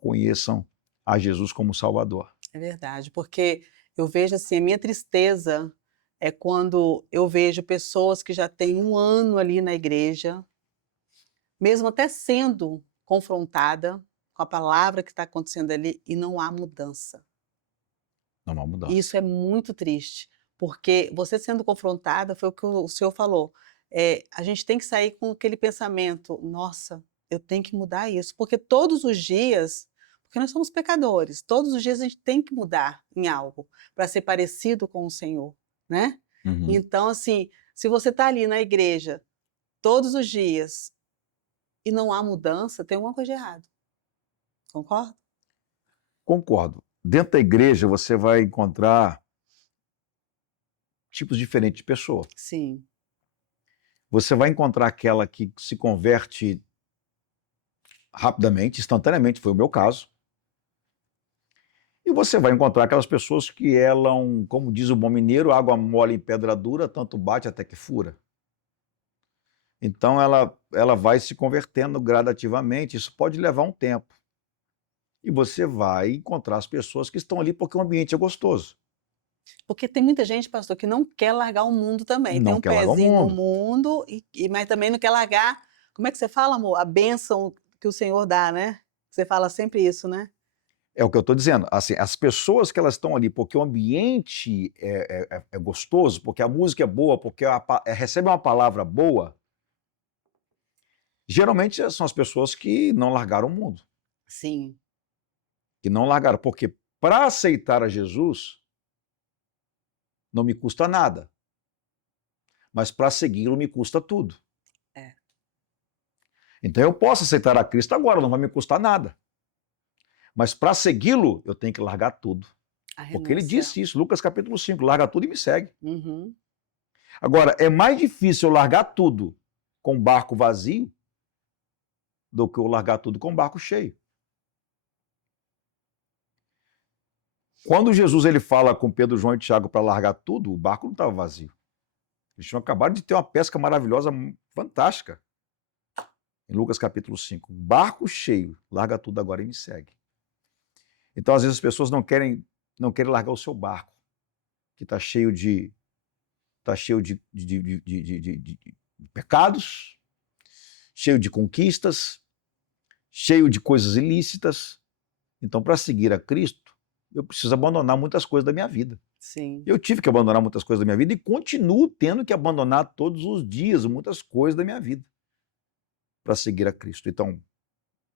conheçam a Jesus como Salvador. é verdade, porque eu vejo assim, a minha tristeza é quando eu vejo pessoas que já têm 1 ano ali na igreja, mesmo até sendo confrontada com a palavra que está acontecendo ali, e não há mudança. Não há uma E mudança. isso é muito triste, porque você sendo confrontada, foi o que o senhor falou, a gente tem que sair com aquele pensamento: "Nossa, eu tenho que mudar isso", porque todos os dias, porque nós somos pecadores, todos os dias a gente tem que mudar em algo, para ser parecido com o Senhor, né. Uhum. Então assim, se você está ali na igreja, todos os dias, e não há mudança, tem alguma coisa de errado, concorda? Concordo. Dentro da igreja você vai encontrar tipos diferentes de pessoa. Sim, Você vai encontrar aquela que se converte rapidamente, instantaneamente, foi o meu caso. E você vai encontrar aquelas pessoas que elas, como diz o bom mineiro, água mole em pedra dura, tanto bate até que fura. Então ela vai se convertendo gradativamente, isso pode levar um tempo. E você vai encontrar as pessoas que estão ali porque o ambiente é gostoso. porque tem muita gente, pastor, que não quer largar o mundo também, tem Não um quer largar o pezinho no mundo. mundo mas também não quer largar, como é que você fala, amor? A bênção que o Senhor dá, né? Você fala sempre isso, né? É o que eu estou dizendo. Assim, as pessoas que elas estão ali porque o ambiente é gostoso, porque a música é boa, porque recebe uma palavra boa, geralmente são as pessoas que não largaram o mundo. Sim, Que não largaram. Porque para aceitar a Jesus, não me custa nada. Mas para segui-lo me custa tudo. é, Então eu posso aceitar a Cristo agora, não vai me custar nada. Mas para segui-lo, eu tenho que largar tudo. a Porque ele renúncia. disse isso, Lucas capítulo 5, larga tudo e me segue. Uhum. Agora, é mais difícil eu largar tudo com barco vazio do que eu largar tudo com barco cheio. Quando Jesus ele fala com Pedro, João e Tiago para largar tudo, o barco não estava vazio. Eles tinham acabado de ter uma pesca maravilhosa, fantástica. Em Lucas capítulo 5, barco cheio, larga tudo agora e me segue. Então, às vezes, as pessoas não querem largar o seu barco, que está cheio de pecados, cheio de conquistas, cheio de coisas ilícitas. Então, para seguir a Cristo, eu preciso abandonar muitas coisas da minha vida. Sim, Eu tive que abandonar muitas coisas da minha vida e continuo tendo que abandonar todos os dias muitas coisas da minha vida para seguir a Cristo. Então,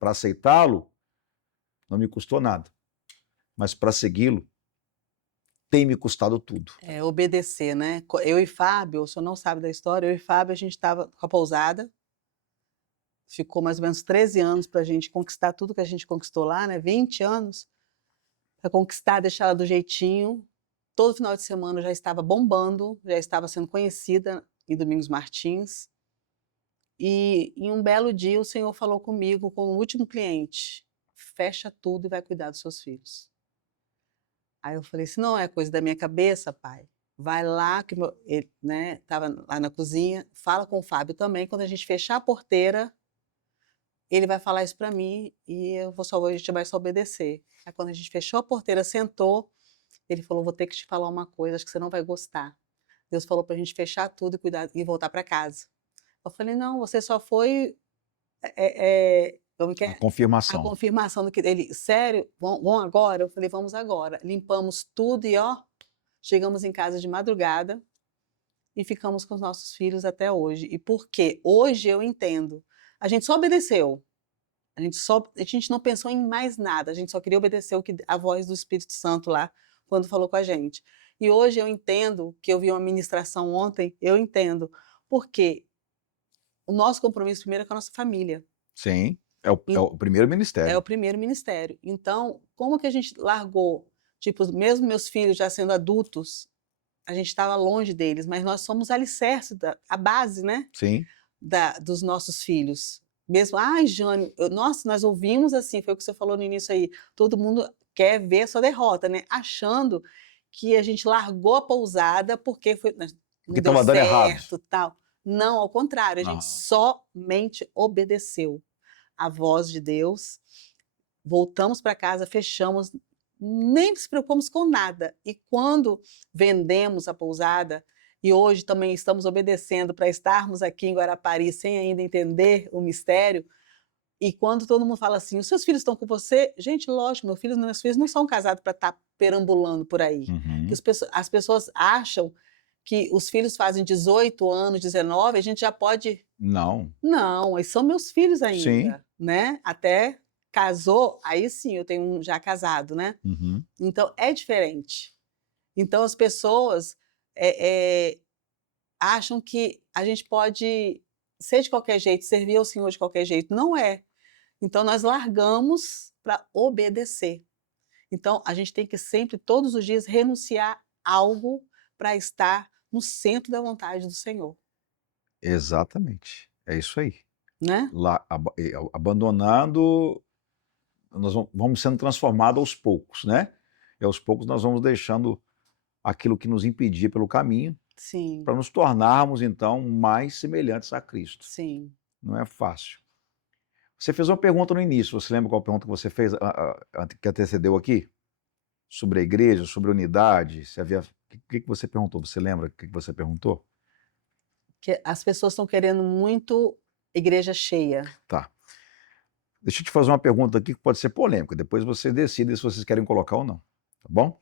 para aceitá-lo, não me custou nada, mas para segui-lo, tem me custado tudo. obedecer, né? Eu e Fábio, o senhor não sabe da história, eu e Fábio, a gente estava com a pousada, ficou mais ou menos 13 anos para a gente conquistar tudo que a gente conquistou lá, né? 20 anos, para conquistar, deixar ela do jeitinho. Todo final de semana eu já estava bombando, já estava sendo conhecida em Domingos Martins. E em um belo dia o Senhor falou comigo com o último cliente: "Fecha tudo e vai cuidar dos seus filhos". Aí eu falei assim: "Não é coisa da minha cabeça, pai. Vai lá que ele, né, estava lá na cozinha, fala com o Fábio também, quando a gente fechar a porteira, ele vai falar isso para mim e a gente vai só obedecer. Aí quando a gente fechou a porteira, sentou, ele falou: "Vou ter que te falar uma coisa, acho que você não vai gostar. Deus falou para a gente fechar tudo e cuidar e voltar para casa". Eu falei: "Não, você só foi, como que A é? A confirmação. confirmação do que". Ele: "Sério? Vão agora?" Eu falei: "Vamos agora". Limpamos tudo e ó, chegamos em casa de madrugada e ficamos com os nossos filhos até hoje. E por quê? Hoje eu entendo. A gente só obedeceu. A gente não pensou em mais nada, a gente só queria obedecer o que a voz do Espírito Santo lá, quando falou com a gente. E hoje eu entendo, que eu vi uma ministração ontem, eu entendo, porque o nosso compromisso primeiro é com a nossa família, Sim, é o primeiro é ministério. o primeiro ministério. Então, como que a gente largou, tipo, mesmo meus filhos já sendo adultos, a gente estava longe deles, mas nós somos alicerce a base, né? Sim, Dos nossos filhos. Mesmo, ai, Jane, nossa, nós ouvimos assim, foi o que você falou no início aí, todo mundo quer ver a sua derrota, né? Achando que a gente largou a pousada porque porque não deu estava dando errado. certo, tal. Não, ao contrário, a gente Aham. somente obedeceu a voz de Deus, voltamos para casa, fechamos, nem nos preocupamos com nada. E quando vendemos a pousada, e hoje também estamos obedecendo para estarmos aqui em Guarapari sem ainda entender o mistério, e quando todo mundo fala assim: "Os seus filhos estão com você?", gente, lógico, meus filhos não são casados para estar perambulando por aí. Que Uhum. as pessoas acham que os filhos fazem 18 anos, 19, a gente já pode Não. não, eles são meus filhos Sim. ainda, né, até casou, aí sim eu tenho um já casado, né, Uhum. então é diferente. Então as pessoas, acham que a gente pode ser de qualquer jeito, servir ao Senhor de qualquer jeito, não é. Então nós largamos para obedecer. Então a gente tem que sempre, todos os dias, renunciar algo para estar no centro da vontade do Senhor, Exatamente. É isso aí. né. Lá, abandonando, nós vamos sendo transformados aos poucos, né? E aos poucos nós vamos deixando aquilo que nos impedia pelo caminho, Sim, para nos tornarmos, então, mais semelhantes a Cristo. sim. Não é fácil. Você fez uma pergunta no início, você lembra qual pergunta que você fez, que antecedeu aqui? Sobre a igreja, sobre a unidade, se havia... O que você perguntou? Você lembra o que você perguntou? Que as pessoas estão querendo muito igreja cheia. Tá. Deixa eu te fazer uma pergunta aqui que pode ser polêmica, depois vocês decidem se vocês querem colocar ou não, tá bom?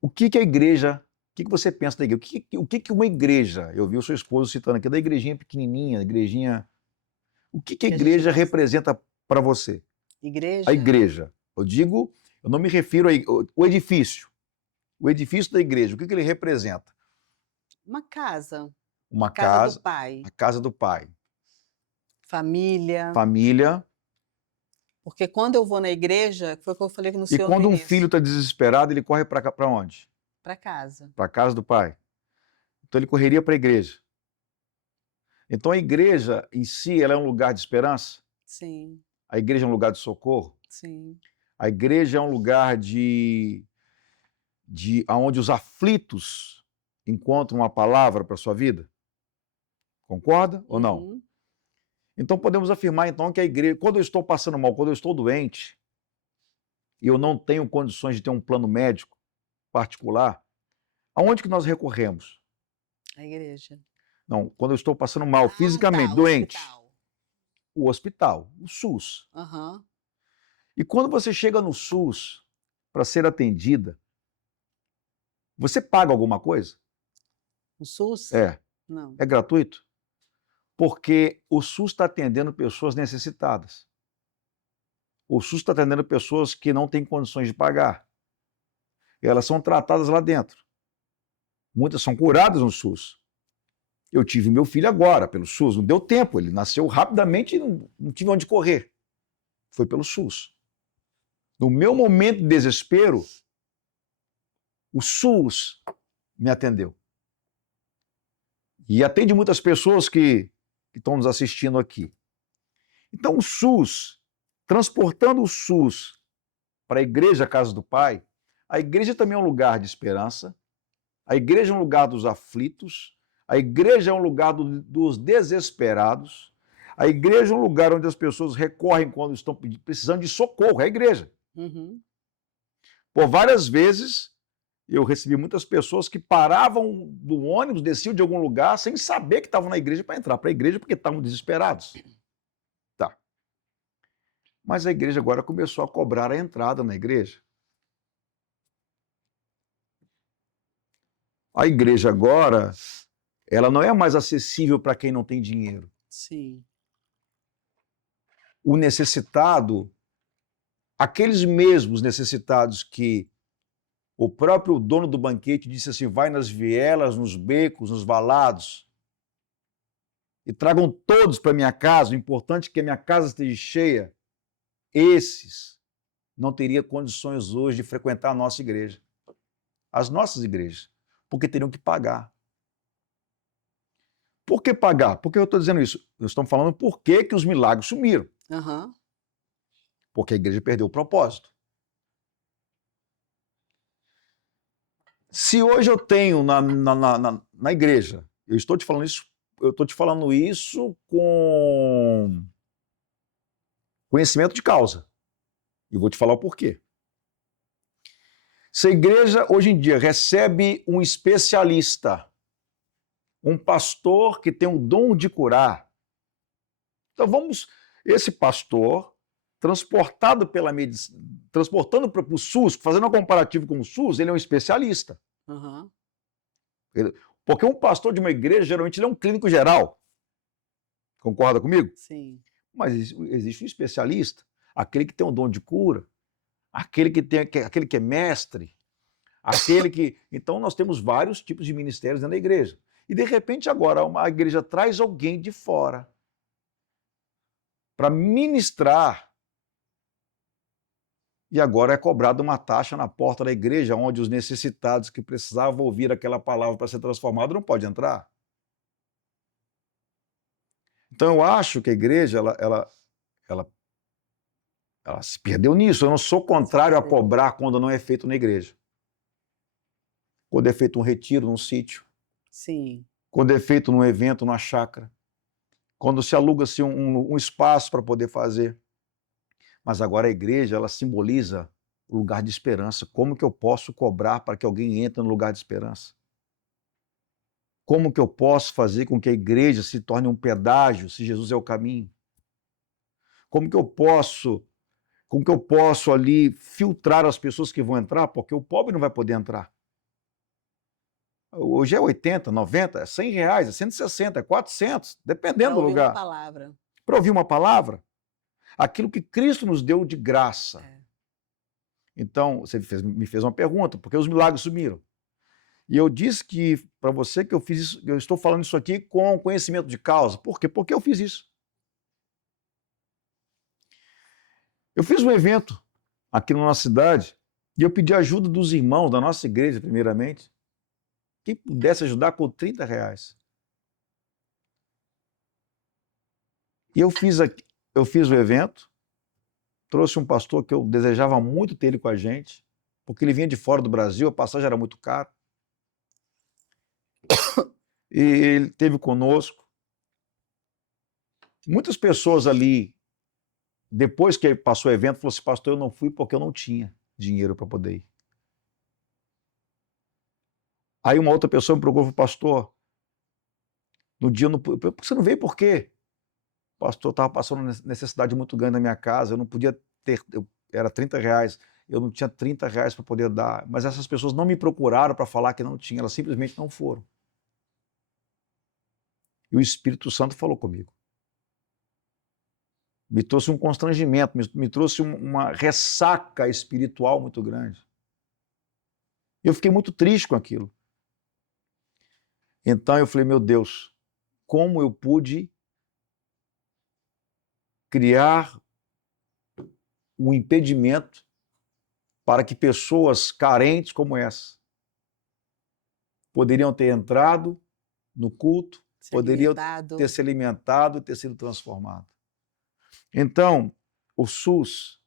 O que que a igreja, o que que você pensa da igreja? O que que uma igreja, eu vi o seu esposo citando aqui, da igrejinha pequenininha, igrejinha... O que que a Que a gente igreja gosta. representa para você? A Igreja? igreja. Eu digo, eu não me refiro ao edifício. O edifício da igreja, o que que ele representa? Uma casa, Uma a casa do casa, pai, a casa do pai, família, família. porque quando eu vou na igreja, foi o que eu falei no E senhor no quando um filho início, está desesperado, ele corre para onde? para casa. Para a casa do pai. Então ele correria para a igreja. Então a igreja em si, ela é um lugar de esperança. Sim, A igreja é um lugar de socorro. sim. A igreja é um lugar de onde os aflitos encontram uma palavra para a sua vida. Concorda ou não? Uhum. Então podemos afirmar então que a igreja, quando eu estou passando mal, quando eu estou doente, e eu não tenho condições de ter um plano médico particular, aonde que nós recorremos? A igreja. Não, quando eu estou passando mal Ah, fisicamente, tá, o doente, hospital. o hospital, o SUS. Aham. E quando você chega no SUS para ser atendida, você paga alguma coisa? O SUS? É. Não. É gratuito? Porque o SUS está atendendo pessoas necessitadas. O SUS está atendendo pessoas que não têm condições de pagar. Elas são tratadas lá dentro. Muitas são curadas no SUS. Eu tive meu filho agora pelo SUS, não deu tempo, ele nasceu rapidamente e não tive onde correr. Foi pelo SUS. No meu momento de desespero, o SUS me atendeu. E atende muitas pessoas que estão nos assistindo aqui. Então o SUS, transportando o SUS para a igreja Casa do Pai, a igreja também é um lugar de esperança, a igreja é um lugar dos aflitos, a igreja é um lugar dos desesperados, A igreja é um lugar onde as pessoas recorrem quando estão precisando de socorro, é a igreja. Uhum. Por várias vezes, eu recebi muitas pessoas que paravam do ônibus, desciam de algum lugar sem saber que estavam na igreja para entrar para a igreja porque estavam desesperados. Tá. Mas a igreja agora começou a cobrar a entrada na igreja. A igreja agora, ela não é mais acessível para quem não tem dinheiro. Sim. O necessitado, aqueles mesmos necessitados que o próprio dono do banquete disse assim, vai nas vielas, nos becos, nos valados, e tragam todos para minha casa, o importante é que a minha casa esteja cheia. Esses não teriam condições hoje de frequentar a nossa igreja, as nossas igrejas, porque teriam que pagar. Por que pagar? Por que eu estou dizendo isso? Nós estamos falando por que os milagres sumiram. Uhum. Porque a igreja perdeu o propósito. Se hoje eu tenho na igreja, eu estou te falando isso com conhecimento de causa. E vou te falar o porquê. Se a igreja hoje em dia recebe um especialista, um pastor que tem o dom de curar, então esse pastor, transportando para o SUS, fazendo um comparativo com o SUS, ele é um especialista. Uhum. Porque um pastor de uma igreja, geralmente, ele é um clínico geral. Concorda comigo? Sim. Mas existe um especialista, aquele que tem o dom de cura, aquele que é mestre, aquele que... Então, nós temos vários tipos de ministérios dentro da igreja. E, de repente, agora, a igreja traz alguém de fora para ministrar, e agora é cobrada uma taxa na porta da igreja, onde os necessitados que precisavam ouvir aquela palavra para ser transformado não podem entrar. Então, eu acho que a igreja, ela se perdeu nisso. Eu não sou contrário a cobrar quando não é feito na igreja. Quando é feito um retiro num sítio. Sim. Quando é feito num evento, numa chácara. Quando se aluga-se um espaço para poder fazer. Mas agora a igreja, ela simboliza o lugar de esperança. Como que eu posso cobrar para que alguém entre no lugar de esperança? Como que eu posso fazer com que a igreja se torne um pedágio, se Jesus é o caminho? Como que eu posso ali filtrar as pessoas que vão entrar, porque o pobre não vai poder entrar. Hoje é 80, 90, é 100 reais, é 160, é 400, dependendo do lugar. Para ouvir uma palavra. Para ouvir uma palavra, aquilo que Cristo nos deu de graça. É. Então, você me fez uma pergunta, por que os milagres sumiram? E eu disse para você que eu fiz isso, eu estou falando isso aqui com conhecimento de causa. Por quê? Porque eu fiz isso. Eu fiz um evento aqui na nossa cidade e eu pedi ajuda dos irmãos da nossa igreja, primeiramente, quem pudesse ajudar com 30 reais. E eu fiz o evento, trouxe um pastor que eu desejava muito ter ele com a gente, porque ele vinha de fora do Brasil, a passagem era muito cara. E ele esteve conosco. Muitas pessoas ali, depois que passou o evento, falaram assim, pastor, eu não fui porque eu não tinha dinheiro para poder ir. Aí uma outra pessoa me procurou e falou, pastor, no dia, você não veio por quê? Pastor, estava passando necessidade muito grande na minha casa, eu não podia ter, era 30 reais, eu não tinha 30 reais para poder dar, mas essas pessoas não me procuraram para falar que não tinha, elas simplesmente não foram. E o Espírito Santo falou comigo. Me trouxe um constrangimento, me trouxe uma ressaca espiritual muito grande. Eu fiquei muito triste com aquilo. Então eu falei, meu Deus, como eu pude criar um impedimento para que pessoas carentes como essa poderiam ter entrado no culto, poderiam ter se alimentado e ter sido transformado. Então, o SUS,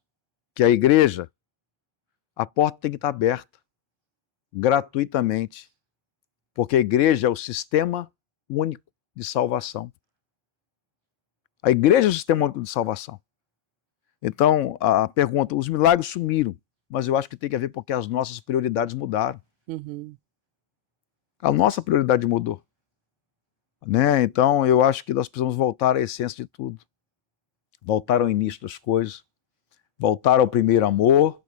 que é a igreja, a porta tem que estar aberta, gratuitamente, porque a igreja é o sistema único de salvação. A igreja é o sistema único de salvação. Então, a pergunta, os milagres sumiram, mas eu acho que tem que ver porque as nossas prioridades mudaram. Uhum. A nossa prioridade mudou, né? Então, eu acho que nós precisamos voltar à essência de tudo. Voltar ao início das coisas, voltar ao primeiro amor,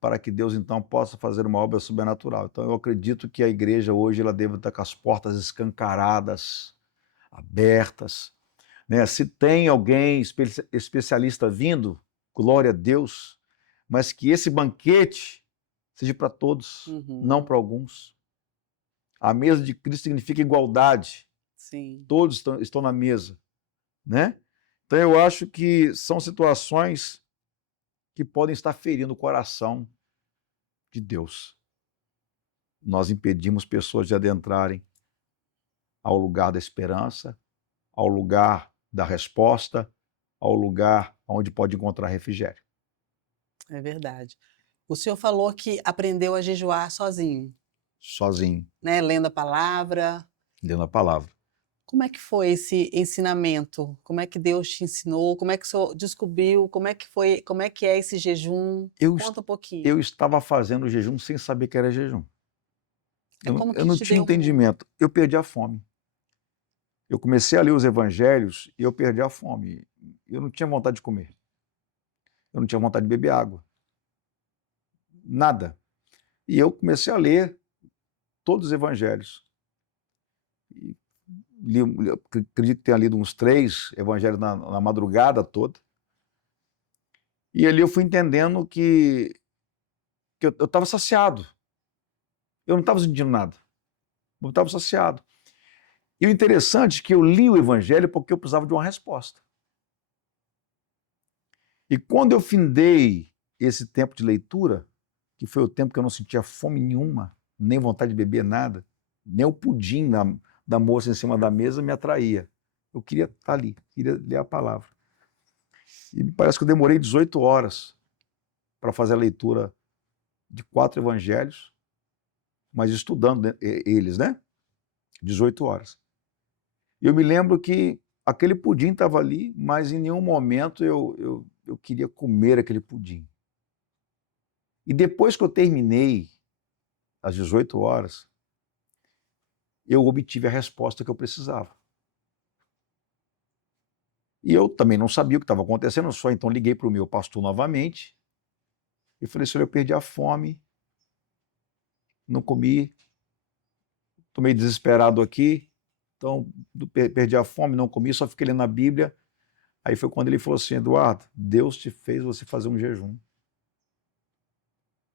para que Deus então possa fazer uma obra sobrenatural. Então eu acredito que a igreja hoje ela deve estar com as portas escancaradas, abertas, né? Se tem alguém especialista vindo, glória a Deus, mas que esse banquete seja para todos, não Uhum. para alguns. A mesa de Cristo significa igualdade. Sim. Todos estão na mesa, né? Então eu acho que são situações que podem estar ferindo o coração de Deus. Nós impedimos pessoas de adentrarem ao lugar da esperança, ao lugar da resposta, ao lugar onde pode encontrar refrigério. É verdade. O senhor falou que aprendeu a jejuar sozinho, Sozinho, né, lendo a palavra. lendo a palavra. Como é que foi esse ensinamento? Como é que Deus te ensinou? Como é que o senhor descobriu? Como é que é esse jejum? Eu, Conta um pouquinho. eu estava fazendo jejum sem saber que era jejum. É como Eu que não te tinha deu entendimento. Eu perdi a fome. Eu comecei a ler os evangelhos e eu perdi a fome. Eu não tinha vontade de comer. Eu não tinha vontade de beber água. Nada. E eu comecei a ler todos os evangelhos. Acredito que tenha lido uns 3 evangelhos na madrugada toda. E ali eu fui entendendo que eu estava saciado. Eu não estava sentindo nada. Eu estava saciado. E o interessante é que eu li o evangelho porque eu precisava de uma resposta. E quando eu findei esse tempo de leitura, que foi o tempo que eu não sentia fome nenhuma, nem vontade de beber nada, nem o pudim da moça em cima da mesa me atraía. Eu queria estar ali, queria ler a palavra. E me parece que eu demorei 18 horas para fazer a leitura de 4 evangelhos, mas estudando eles, né? 18 horas. E eu me lembro que aquele pudim estava ali, mas em nenhum momento eu queria comer aquele pudim. E depois que eu terminei, às 18 horas, eu obtive a resposta que eu precisava. E eu também não sabia o que estava acontecendo, só então liguei para o meu pastor novamente e falei, senhor, eu perdi a fome, não comi, estou meio desesperado aqui, então perdi a fome, não comi, só fiquei lendo a Bíblia. Aí foi quando ele falou assim, Eduardo, Deus te fez você fazer um jejum,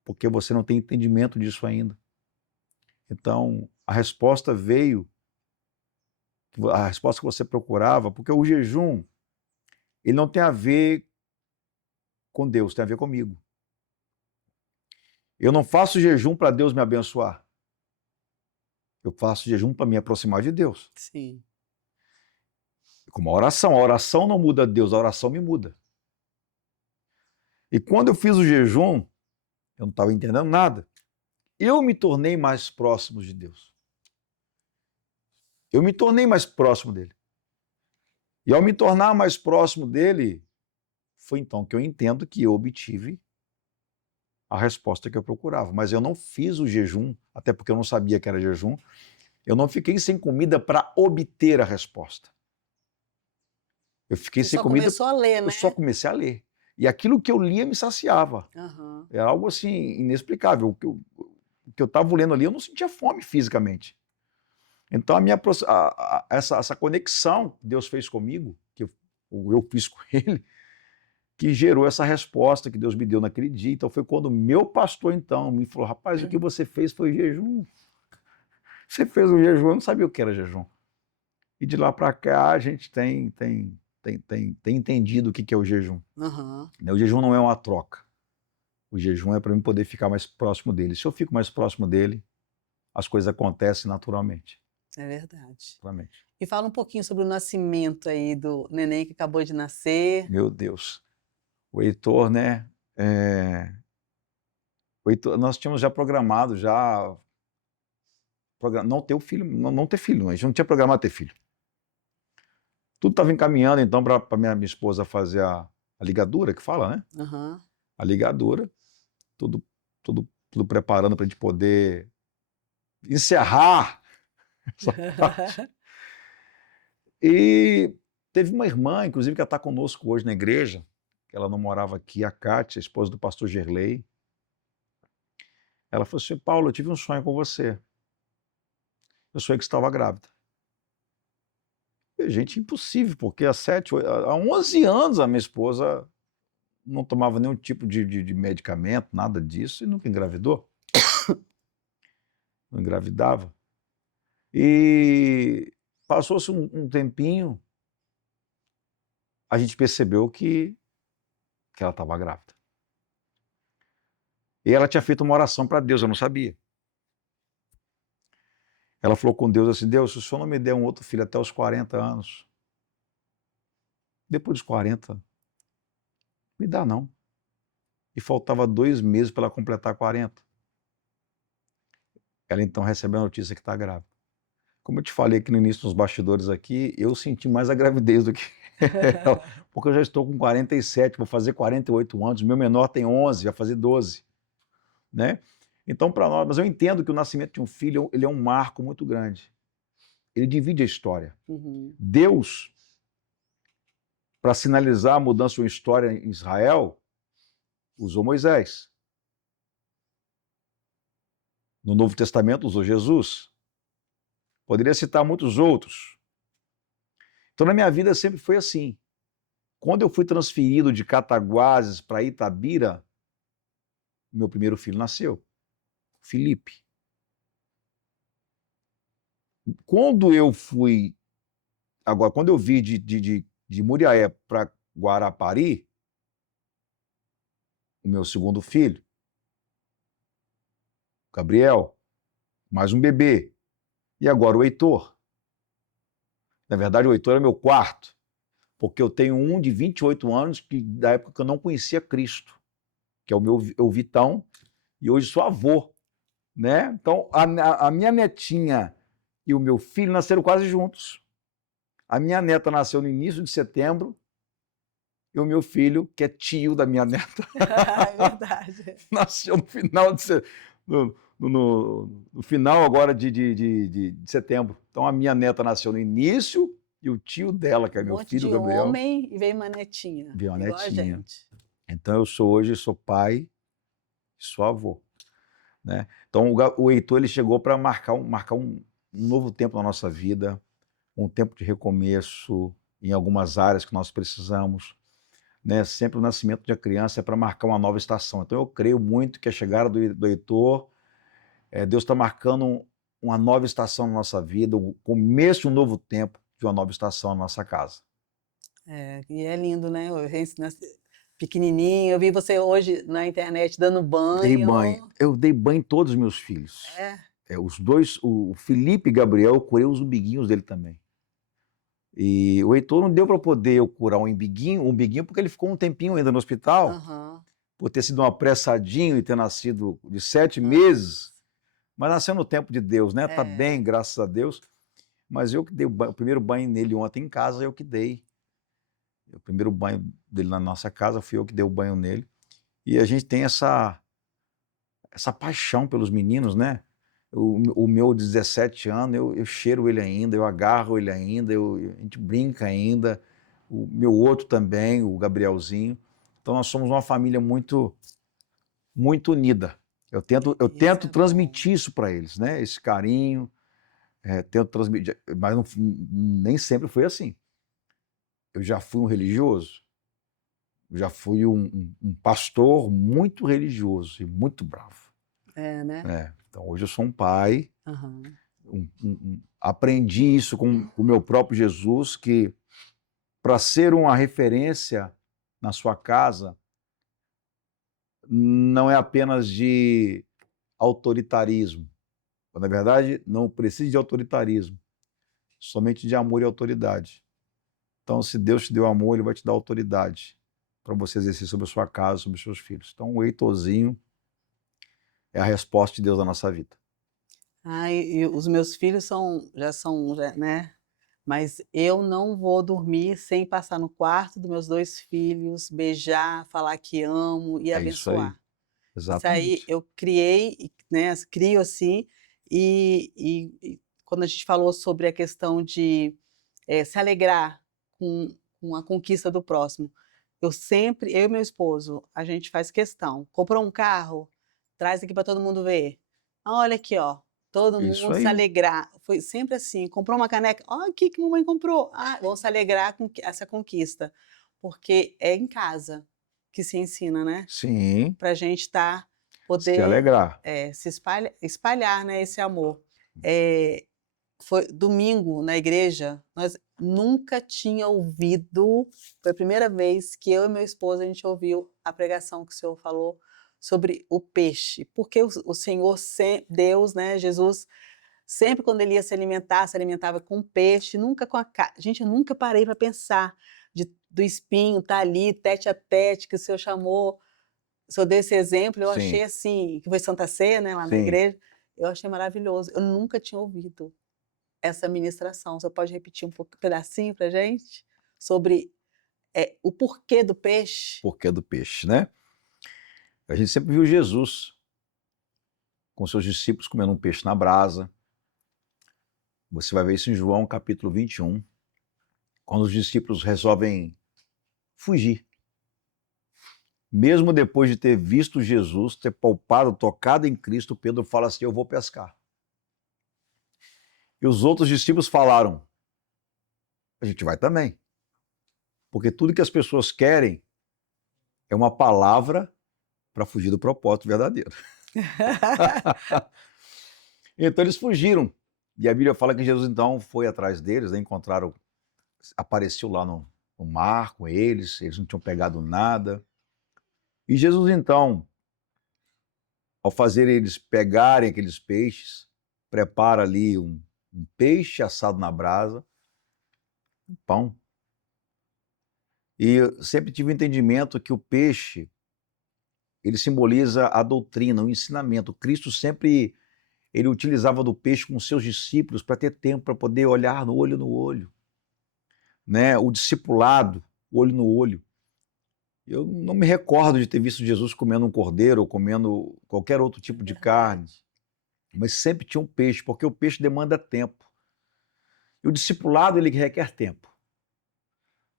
porque você não tem entendimento disso ainda. Então, a resposta veio, a resposta que você procurava, porque o jejum, ele não tem a ver com Deus, tem a ver comigo. Eu não faço jejum para Deus me abençoar. Eu faço jejum para me aproximar de Deus. Sim. Como a oração não muda Deus, a oração me muda. E quando eu fiz o jejum, eu não estava entendendo nada. Eu me tornei mais próximo de Deus. Eu me tornei mais próximo dele. E ao me tornar mais próximo dele, foi então que eu entendo que eu obtive a resposta que eu procurava. Mas eu não fiz o jejum, até porque eu não sabia que era jejum. Eu não fiquei sem comida para obter a resposta. Eu fiquei Você sem só comida, começou a ler, eu né? só comecei a ler. E aquilo que eu lia me saciava. Aham. Era algo assim inexplicável. O que eu estava lendo ali, eu não sentia fome fisicamente. Então essa conexão que Deus fez comigo, que eu fiz com ele, que gerou essa resposta que Deus me deu naquele dia. Então foi quando o meu pastor então me falou, rapaz, o que você fez foi jejum. Você fez um jejum, eu não sabia o que era jejum. E de lá para cá a gente tem entendido o que é o jejum. Aham. O jejum não é uma troca. O jejum é para mim poder ficar mais próximo dele. Se eu fico mais próximo dele, as coisas acontecem naturalmente. É verdade. Naturalmente. E fala um pouquinho sobre o nascimento aí do neném que acabou de nascer. Meu Deus. O Heitor, né? O Heitor, nós tínhamos já programado, não ter o filho, não ter filho. A gente não tinha programado ter filho. Tudo estava encaminhando, então, para minha esposa fazer a ligadura, que fala, né? Aham. A ligadura, tudo, tudo preparando para a gente poder encerrar essa parte. E teve uma irmã, inclusive, que está conosco hoje na igreja, que ela não morava aqui, a Kátia, a esposa do pastor Gerlei. Ela falou assim: Paulo, eu tive um sonho com você. Eu sonhei que estava grávida. Gente, impossível, porque há 11 anos a minha esposa não tomava nenhum tipo de medicamento, nada disso, e nunca engravidou. Não engravidava. E passou-se um tempinho, a gente percebeu que ela estava grávida. E ela tinha feito uma oração para Deus, eu não sabia. Ela falou com Deus assim: Deus, se o Senhor não me der um outro filho até os 40 anos, depois dos 40, me dá não. E faltava 2 meses para ela completar 40. Ela então recebeu a notícia que está grávida. Como eu te falei aqui no início dos bastidores aqui, eu senti mais a gravidez do que ela, porque eu já estou com 47, vou fazer 48 anos, meu menor tem 11, vai fazer 12, né? Então, para nós, mas eu entendo que o nascimento de um filho, ele é um marco muito grande. Ele divide a história. Uhum. Deus, para sinalizar a mudança de uma história em Israel, usou Moisés. No Novo Testamento usou Jesus. Poderia citar muitos outros. Então, na minha vida sempre foi assim. Quando eu fui transferido de Cataguases para Itabira, meu primeiro filho nasceu, Felipe. Quando eu fui, agora, quando eu vi de Muriaé para Guarapari, o meu segundo filho, Gabriel, mais um bebê. E agora o Heitor. Na verdade, o Heitor é meu quarto, porque eu tenho um de 28 anos, que da época que eu não conhecia Cristo, que é o Vitão, e hoje sou avô, né? Então, a minha netinha e o meu filho nasceram quase juntos. A minha neta nasceu no início de setembro e o meu filho, que é tio da minha neta, É verdade. nasceu no final no final agora de setembro. Então a minha neta nasceu no início e o tio dela, que é Um meu monte filho, de Gabriel, homem e veio uma netinha, veio uma igual a netinha. gente. Então eu sou pai e sou avô, né? Então o Heitor, ele chegou para marcar um novo tempo na nossa vida, um tempo de recomeço em algumas áreas que nós precisamos, né? Sempre o nascimento de uma criança é para marcar uma nova estação. Então eu creio muito que a chegada do Heitor, Deus está marcando uma nova estação na nossa vida, o começo de um novo tempo de uma nova estação na nossa casa. É, e é lindo, né? Pequenininho. Eu vi você hoje na internet dando Dei banho. banho. Eu dei banho em todos os meus filhos. É. Os dois, o Felipe e Gabriel, eu curei os umbiguinhos dele também. E o Heitor não deu para poder eu curar um umbiguinho, porque ele ficou um tempinho ainda no hospital, Aham. por ter sido um apressadinho e ter nascido de 7 Antes. meses, mas nasceu no tempo de Deus, né? Tá É. bem, graças a Deus. Mas eu que dei o primeiro banho nele ontem em casa, eu que dei. O primeiro banho dele na nossa casa, fui eu que dei o banho nele. E a gente tem essa paixão pelos meninos, né? O meu 17 anos, eu cheiro ele ainda, eu agarro ele ainda, a gente brinca ainda. O meu outro também, o Gabrielzinho. Então nós somos uma família muito, muito unida. Eu Isso tento é bom. transmitir isso para eles, né? Esse carinho, tento transmitir, mas nem sempre foi assim. Eu já fui um religioso, já fui um pastor muito religioso e muito bravo. É, né? Então hoje eu sou um pai, Aham. aprendi isso com o meu próprio Jesus, que para ser uma referência na sua casa, não é apenas de autoritarismo. Na verdade, não precisa de autoritarismo, somente de amor e autoridade. Então, se Deus te deu amor, Ele vai te dar autoridade para você exercer sobre a sua casa, sobre os seus filhos. Então, o Heitorzinho é a resposta de Deus na nossa vida. Ai, e os meus filhos já são, né? mas eu não vou dormir sem passar no quarto dos meus 2 filhos, beijar, falar que amo e É isso aí, abençoar. Isso aí exatamente. eu criei, né, crio assim, e quando a gente falou sobre a questão de, se alegrar com a conquista do próximo, eu e meu esposo, a gente faz questão, comprou um carro, traz aqui para todo mundo ver. Olha aqui ó, todo Isso mundo se aí. alegrar, foi sempre assim, comprou uma caneca, "Ó aqui que mamãe comprou", "Ah", vamos se alegrar com que essa conquista, porque é em casa que se ensina, né, Sim, pra gente se poder, alegrar. se espalhar, né, esse amor. Eh, foi domingo na igreja, nós nunca tinha ouvido, foi a primeira vez que eu e meu esposo, a gente ouviu a pregação que o senhor falou sobre o peixe, porque o Senhor Deus, né, Jesus, sempre quando ele ia se alimentava com peixe, nunca com a gente, eu nunca parei para pensar do espinho estar ali tete a tete, que o senhor chamou, o senhor deu esse exemplo, eu achei Sim, assim, que foi Santa Ceia, né, lá na sim. igreja, eu achei maravilhoso, eu nunca tinha ouvido essa ministração. Você pode repetir um pedacinho pra gente? Sobre, o porquê do peixe? Porquê do peixe, né? A gente sempre viu Jesus com seus discípulos comendo um peixe na brasa. Você vai ver isso em João capítulo 21, quando os discípulos resolvem fugir. Mesmo depois de ter visto Jesus, ter palpado, tocado em Cristo, Pedro fala assim: eu vou pescar. E os outros discípulos falaram: a gente vai também. Porque tudo que as pessoas querem é uma palavra para fugir do propósito verdadeiro. Então eles fugiram. E a Bíblia fala que Jesus então foi atrás deles, né, encontraram, apareceu lá no mar com eles não tinham pegado nada. E Jesus então, ao fazer eles pegarem aqueles peixes, prepara ali um peixe assado na brasa, um pão. E eu sempre tive o entendimento que o peixe, ele simboliza a doutrina, o ensinamento. Cristo sempre, ele utilizava do peixe com seus discípulos para ter tempo para poder olhar no olho, né? O discipulado, olho no olho. Eu não me recordo de ter visto Jesus comendo um cordeiro ou comendo qualquer outro É tipo de carne, verdade. mas sempre tinha um peixe, porque o peixe demanda tempo. E o discipulado, ele requer tempo,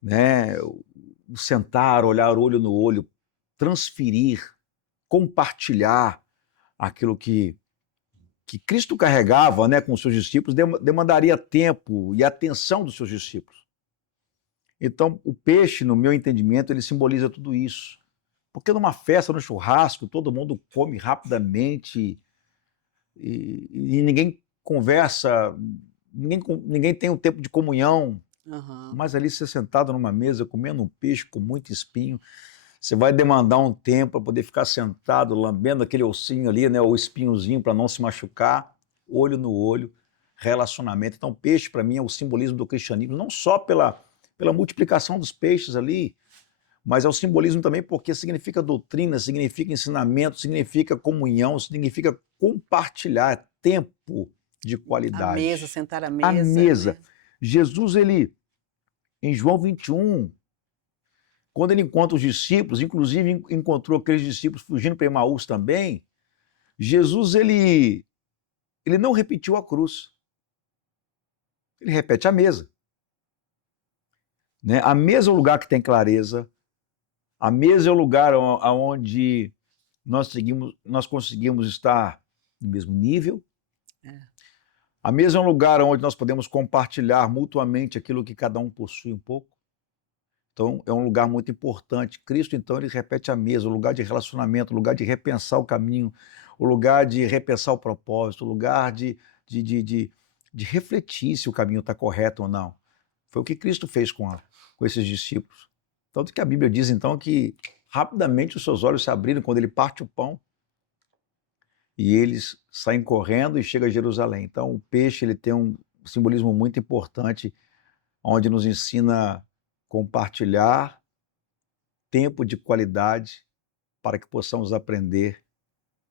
né? O sentar, olhar olho no olho, transferir, compartilhar aquilo que Cristo carregava, né, com os seus discípulos, demandaria tempo e atenção dos seus discípulos. Então, o peixe, no meu entendimento, ele simboliza tudo isso. Porque numa festa, no churrasco, todo mundo come rapidamente e ninguém conversa, ninguém tem um tempo de comunhão, Aham. mas ali você sentado numa mesa, comendo um peixe com muito espinho, você vai demandar um tempo para poder ficar sentado, lambendo aquele ossinho ali, né, o espinhozinho para não se machucar, olho no olho, relacionamento. Então, peixe para mim é o simbolismo do cristianismo, não só pela multiplicação dos peixes ali, mas é o simbolismo também porque significa doutrina, significa ensinamento, significa comunhão, significa compartilhar tempo de A mesa, qualidade. sentar à A mesa, mesa. né. Jesus, ele, em João 21, quando ele encontra os discípulos, inclusive encontrou aqueles discípulos fugindo para Emaús também, Jesus, ele não repetiu a cruz, ele repete a mesa. Né? A mesa é o lugar que tem clareza, a mesa é o lugar onde nós conseguimos estar no mesmo nível. É. A mesa é um lugar onde nós podemos compartilhar mutuamente aquilo que cada um possui um pouco. Então, é um lugar muito importante. Cristo, então, ele repete a mesa, o lugar de relacionamento, o lugar de repensar o caminho, o lugar de repensar o propósito, o lugar de, de, de, de refletir se o caminho está correto ou não. Foi o que Cristo fez com esses discípulos. Tanto que a Bíblia diz, então, que rapidamente os seus olhos se abriram quando ele parte o pão e eles saem correndo e chegam a Jerusalém. Então, o peixe ele tem um simbolismo muito importante, onde nos ensina a compartilhar tempo de qualidade para que possamos aprender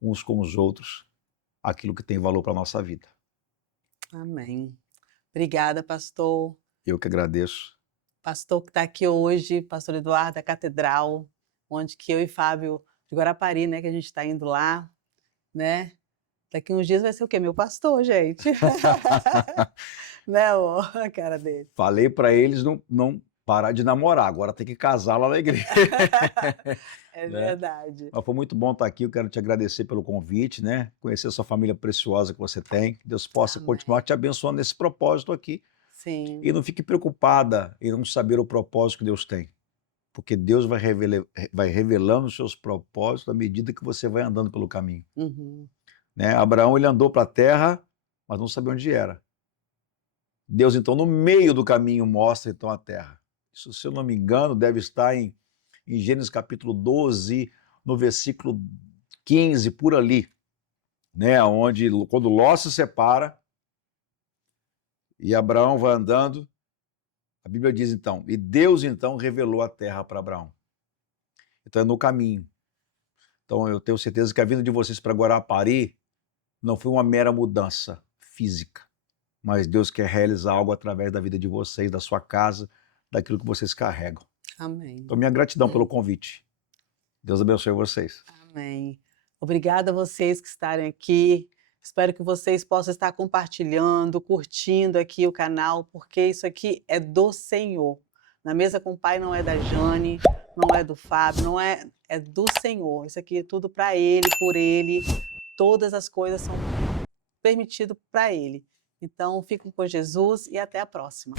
uns com os outros aquilo que tem valor para a nossa vida. Amém. Obrigada, pastor. Eu que agradeço. Pastor que está aqui hoje, pastor Eduardo da Catedral, onde que eu e Fábio de Guarapari, né, que a gente está indo lá, né? Daqui uns dias vai ser o quê? Meu pastor, gente. Né, ó, a cara dele. Falei para eles não parar de namorar, agora tem que casar lá na igreja. É Né? verdade. Mas foi muito bom estar aqui, eu quero te agradecer pelo convite, né? Conhecer a sua família preciosa que você tem, que Deus possa Amém. continuar te abençoando nesse propósito aqui. Sim. E não fique preocupada em não saber o propósito que Deus tem, porque Deus vai revelando os seus propósitos à medida que você vai andando pelo caminho. Uhum. Né? Abraão, ele andou para a terra, mas não sabia onde era. Deus, então, no meio do caminho, mostra então a terra. Isso, se eu não me engano, deve estar em Gênesis capítulo 12, no versículo 15, por ali, né? Onde, quando Ló se separa e Abraão vai andando, a Bíblia diz então, e Deus então revelou a terra para Abraão. Então é no caminho. Então eu tenho certeza que a vinda de vocês para Guarapari não foi uma mera mudança física, mas Deus quer realizar algo através da vida de vocês, da sua casa, daquilo que vocês carregam. Amém. Então minha gratidão pelo convite. Deus abençoe vocês. Amém. Obrigada a vocês que estarem aqui. Espero que vocês possam estar compartilhando, curtindo aqui o canal, porque isso aqui é do Senhor. Na Mesa com o Pai não é da Jane, não é do Fábio, não é, é do Senhor. Isso aqui é tudo para Ele, por Ele. Todas as coisas são permitidas para Ele. Então, fiquem com Jesus e até a próxima.